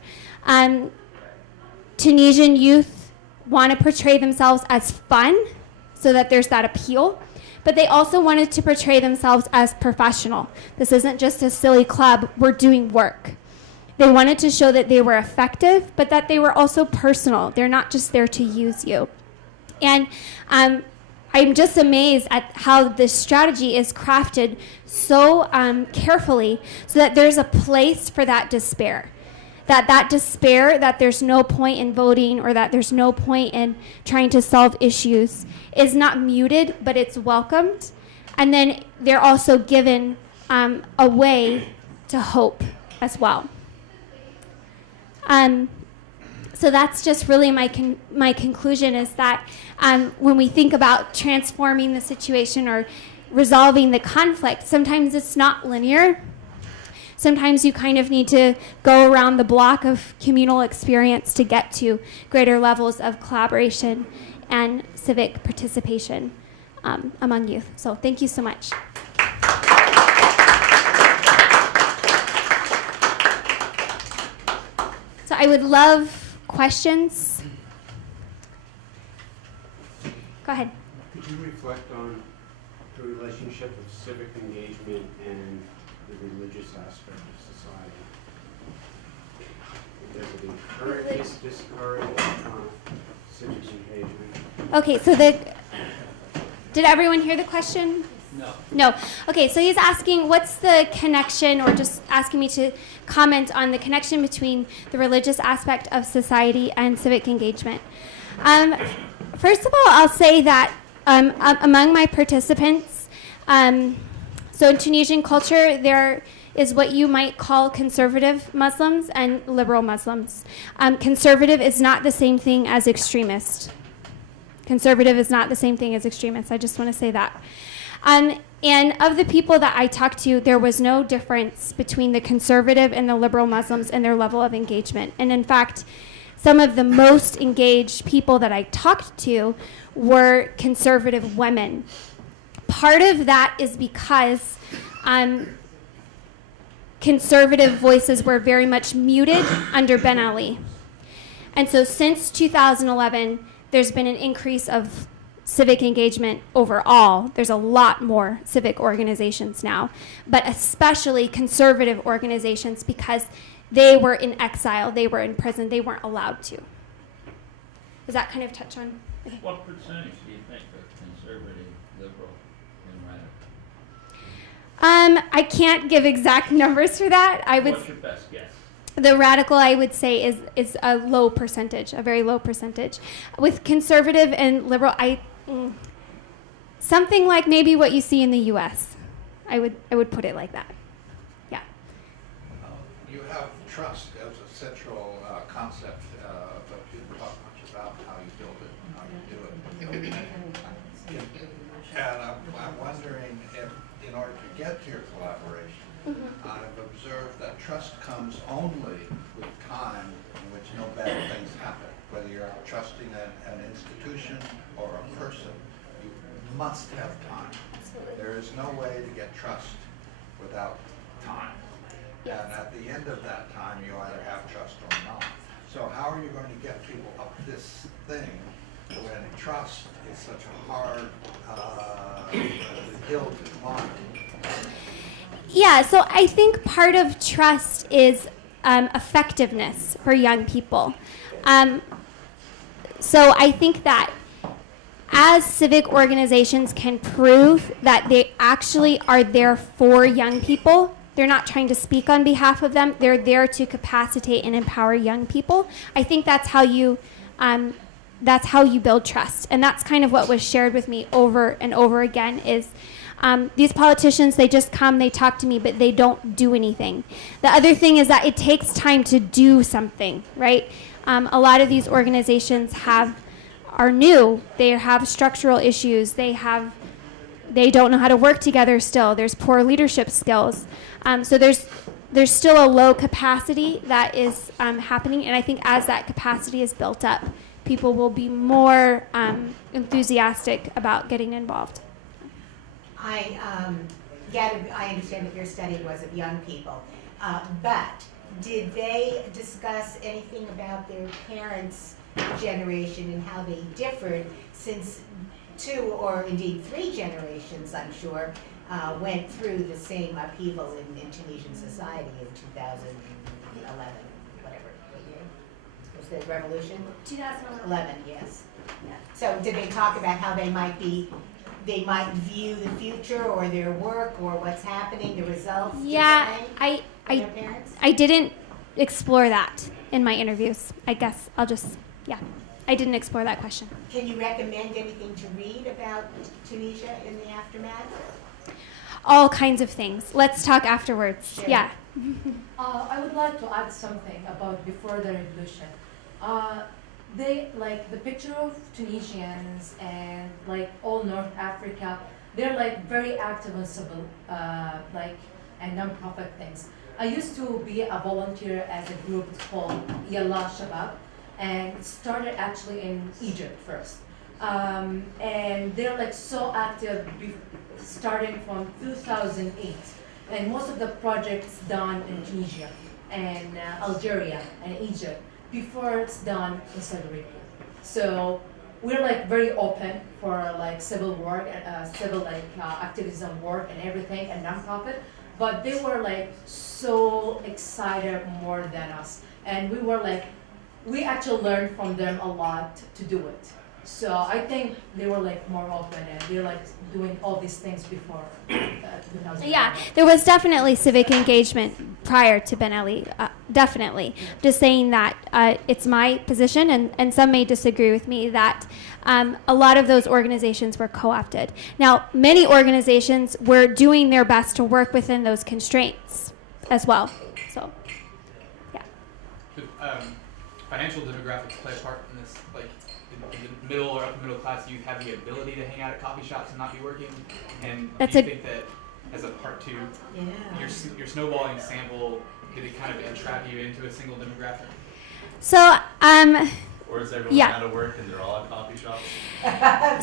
Tunisian youth want to portray themselves as fun so that there's that appeal, but they also wanted to portray themselves as professional. This isn't just a silly club, we're doing work. They wanted to show that they were effective, but that they were also personal. They're not just there to use you. And I'm just amazed at how this strategy is crafted so carefully so that there's a place for that despair. That despair, that there's no point in voting or that there's no point in trying to solve issues is not muted, but it's welcomed. And then they're also given a way to hope as well. So that's just really my conclusion is that when we think about transforming the situation or resolving the conflict, sometimes it's not linear. Sometimes you kind of need to go around the block of communal experience to get to greater levels of collaboration and civic participation among youth. So thank you so much. So I would love questions. Go ahead. Could you reflect on the relationship of civic engagement and the religious aspect of society? Does it encourage, discourage civic engagement? Okay, so did everyone hear the question? No. Okay, so he's asking what's the connection, or just asking me to comment on the connection between the religious aspect of society and civic engagement. First of all, I'll say that among my participants, so in Tunisian culture, there is what you might call conservative Muslims and liberal Muslims. Conservative is not the same thing as extremist. Conservative is not the same thing as extremist. I just want to say that. And of the people that I talked to, there was no difference between the conservative and the liberal Muslims in their level of engagement. And in fact, some of the most engaged people that I talked to were conservative women. Part of that is because conservative voices were very much muted under Ben Ali. And so since 2011, there's been an increase of civic engagement overall. There's a lot more civic organizations now, but especially conservative organizations, because they were in exile, they were in prison, they weren't allowed to. Does that kind of touch on? Okay. What percentage do you think are conservative, liberal, and radical? I can't give exact numbers for that. What's your best guess? The radical, I would say, is a low percentage, a very low percentage. With conservative and liberal, something like maybe what you see in the U.S. I would put it like that. Yeah. You have trust as a central concept, but you didn't talk much about how you build it and how you do it. And I'm wondering if, in order to get to your collaboration, I've observed that trust comes only with time in which no bad things happen. Whether you're trusting an institution or a person, you must have time. There is no way to get trust without time. Yes. And at the end of that time, you either have trust or not. So how are you going to get people up this thing when trust is such a hard hill to climb? Yeah, so I think part of trust is effectiveness for young people. So I think that as civic organizations can prove that they actually are there for young people, they're not trying to speak on behalf of them, they're there to capacitate and empower young people. I think that's how you build trust. And that's kind of what was shared with me over and over again is these politicians, they just come, they talk to me, but they don't do anything. The other thing is that it takes time to do something, right? A lot of these organizations are new. They have structural issues. They don't know how to work together still. There's poor leadership skills. So there's still a low capacity that is happening. And I think as that capacity is built up, people will be more enthusiastic about getting involved. I understand that your study was of young people, but did they discuss anything about their parents' generation and how they differed, since 2 or indeed 3 generations, I'm sure, went through the same upheaval in Tunisian society in 2011, whatever year? Was the revolution? 2011, yes. Yeah. So did they talk about how they might view the future or their work or what's happening, the results? Yeah, I didn't explore that in my interviews. I guess I didn't explore that question. Can you recommend anything to read about Tunisia in the aftermath? All kinds of things. Let's talk afterwards. Sure. Yeah. I would like to add something about before the revolution. They like the picture of Tunisians and like all North Africa. They're like very active in civil, and non-profit things. I used to be a volunteer as a group called Yalla Shabab, and it started actually in Egypt first. And they're like so active starting from 2008. And most of the projects done in Tunisia and Algeria and Egypt before it's done in Saudi Arabia. So we're like very open for like civil work and civil activism work and everything and nonprofit. But they were like so excited more than us, and we actually learned from them a lot to do it. So I think they were like more open and they're like doing all these things before 2000. Yeah, there was definitely civic engagement prior to Ben Ali, definitely. Just saying that it's my position, and some may disagree with me, that a lot of those organizations were co-opted. Now, many organizations were doing their best to work within those constraints as well. So, yeah. Financial demographics play a part in this, like the middle or upper middle class youth have the ability to hang out at coffee shops and not be working, and do you think that as a part two, your snowballing sample, did it kind of entrap you into a single demographic? So, or is everyone out of work and they're all at coffee shops?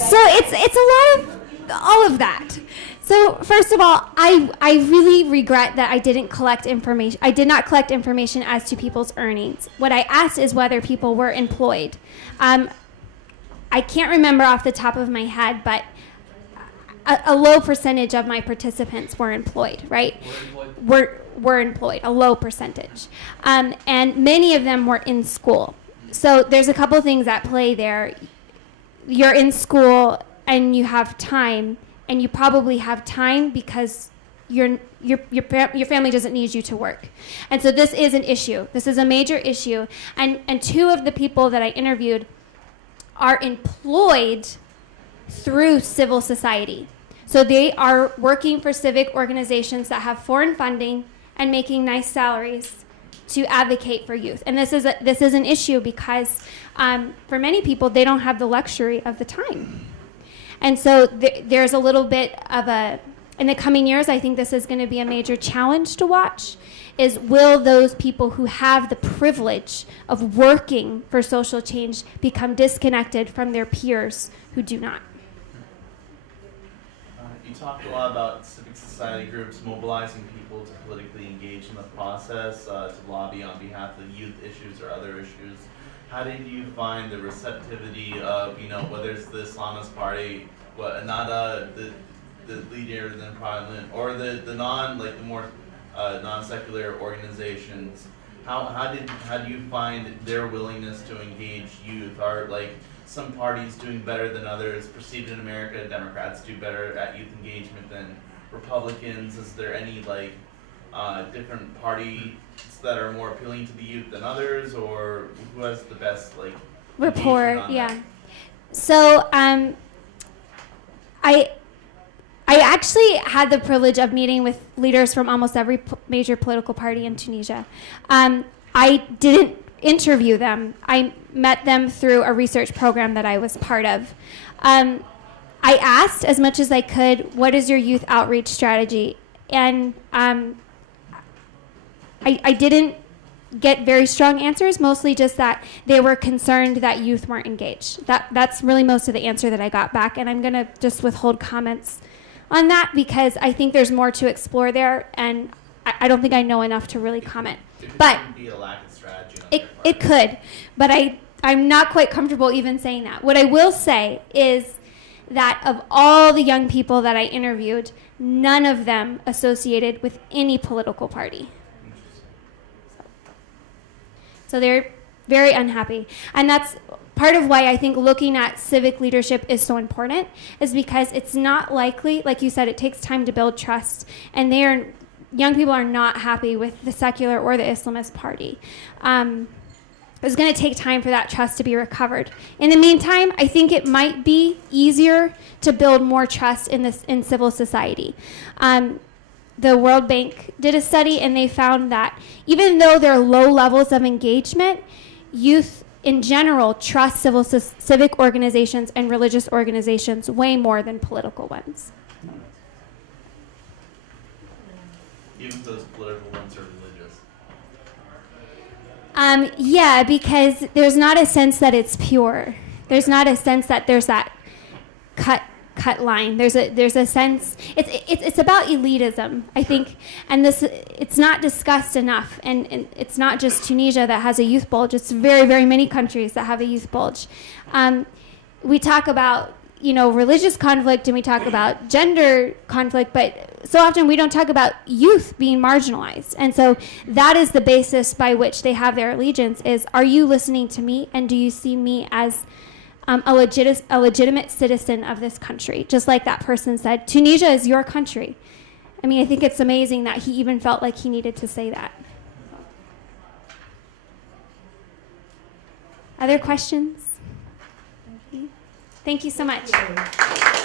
So it's a lot of all of that. So first of all, I really regret that I didn't collect information. I did not collect information as to people's earnings. What I asked is whether people were employed. I can't remember off the top of my head, but a low percentage of my participants were employed, right? Were employed, a low percentage. And many of them were in school. So there's a couple things at play there. You're in school and you have time, and you probably have time because your family doesn't need you to work. And so this is an issue. This is a major issue. And two of the people that I interviewed are employed through civil society. So they are working for civic organizations that have foreign funding and making nice salaries to advocate for youth. And this is an issue because for many people, they don't have the luxury of the time. And so there's a little bit of in the coming years, I think this is going to be a major challenge to watch, is will those people who have the privilege of working for social change become disconnected from their peers who do not? You talked a lot about civic society groups mobilizing people to politically engage in the process, to lobby on behalf of youth issues or other issues. How did you find the receptivity of, whether it's the Islamist Party, the leader in parliament, or the more non-secular organizations? How do you find their willingness to engage youth? Are some parties doing better than others? Perceived in America, Democrats do better at youth engagement than Republicans. Is there any different parties that are more appealing to the youth than others, or who has the best rapport? Yeah. So I actually had the privilege of meeting with leaders from almost every major political party in Tunisia. I didn't interview them. I met them through a research program that I was part of. I asked as much as I could, what is your youth outreach strategy? And I didn't get very strong answers, mostly just that they were concerned that youth weren't engaged. That's really most of the answer that I got back, and I'm going to just withhold comments on that because I think there's more to explore there, and I don't think I know enough to really comment. But be a lack of strategy on it could, but I'm not quite comfortable even saying that. What I will say is that of all the young people that I interviewed, none of them associated with any political party. So they're very unhappy. And that's part of why I think looking at civic leadership is so important, is because it's not likely, like you said, it takes time to build trust. And young people are not happy with the secular or the Islamist party. It's going to take time for that trust to be recovered. In the meantime, I think it might be easier to build more trust in civil society. the World Bank did a study, and they found that even though there are low levels of engagement, youth in general trust civic organizations and religious organizations way more than political ones. Even those political ones are religious. Yeah, because there's not a sense that it's pure. There's not a sense that there's that cut line. There's a sense. It's about elitism, I think, and this it's not discussed enough. And it's not just Tunisia that has a youth bulge. It's very, very many countries that have a youth bulge. We talk about religious conflict and we talk about gender conflict, but so often we don't talk about youth being marginalized. And so that is the basis by which they have their allegiance is, are you listening to me, and do you see me as a legitimate citizen of this country? Just like that person said, Tunisia is your country. I mean, I think it's amazing that he even felt like he needed to say that. Other questions? Thank you so much. Thank you.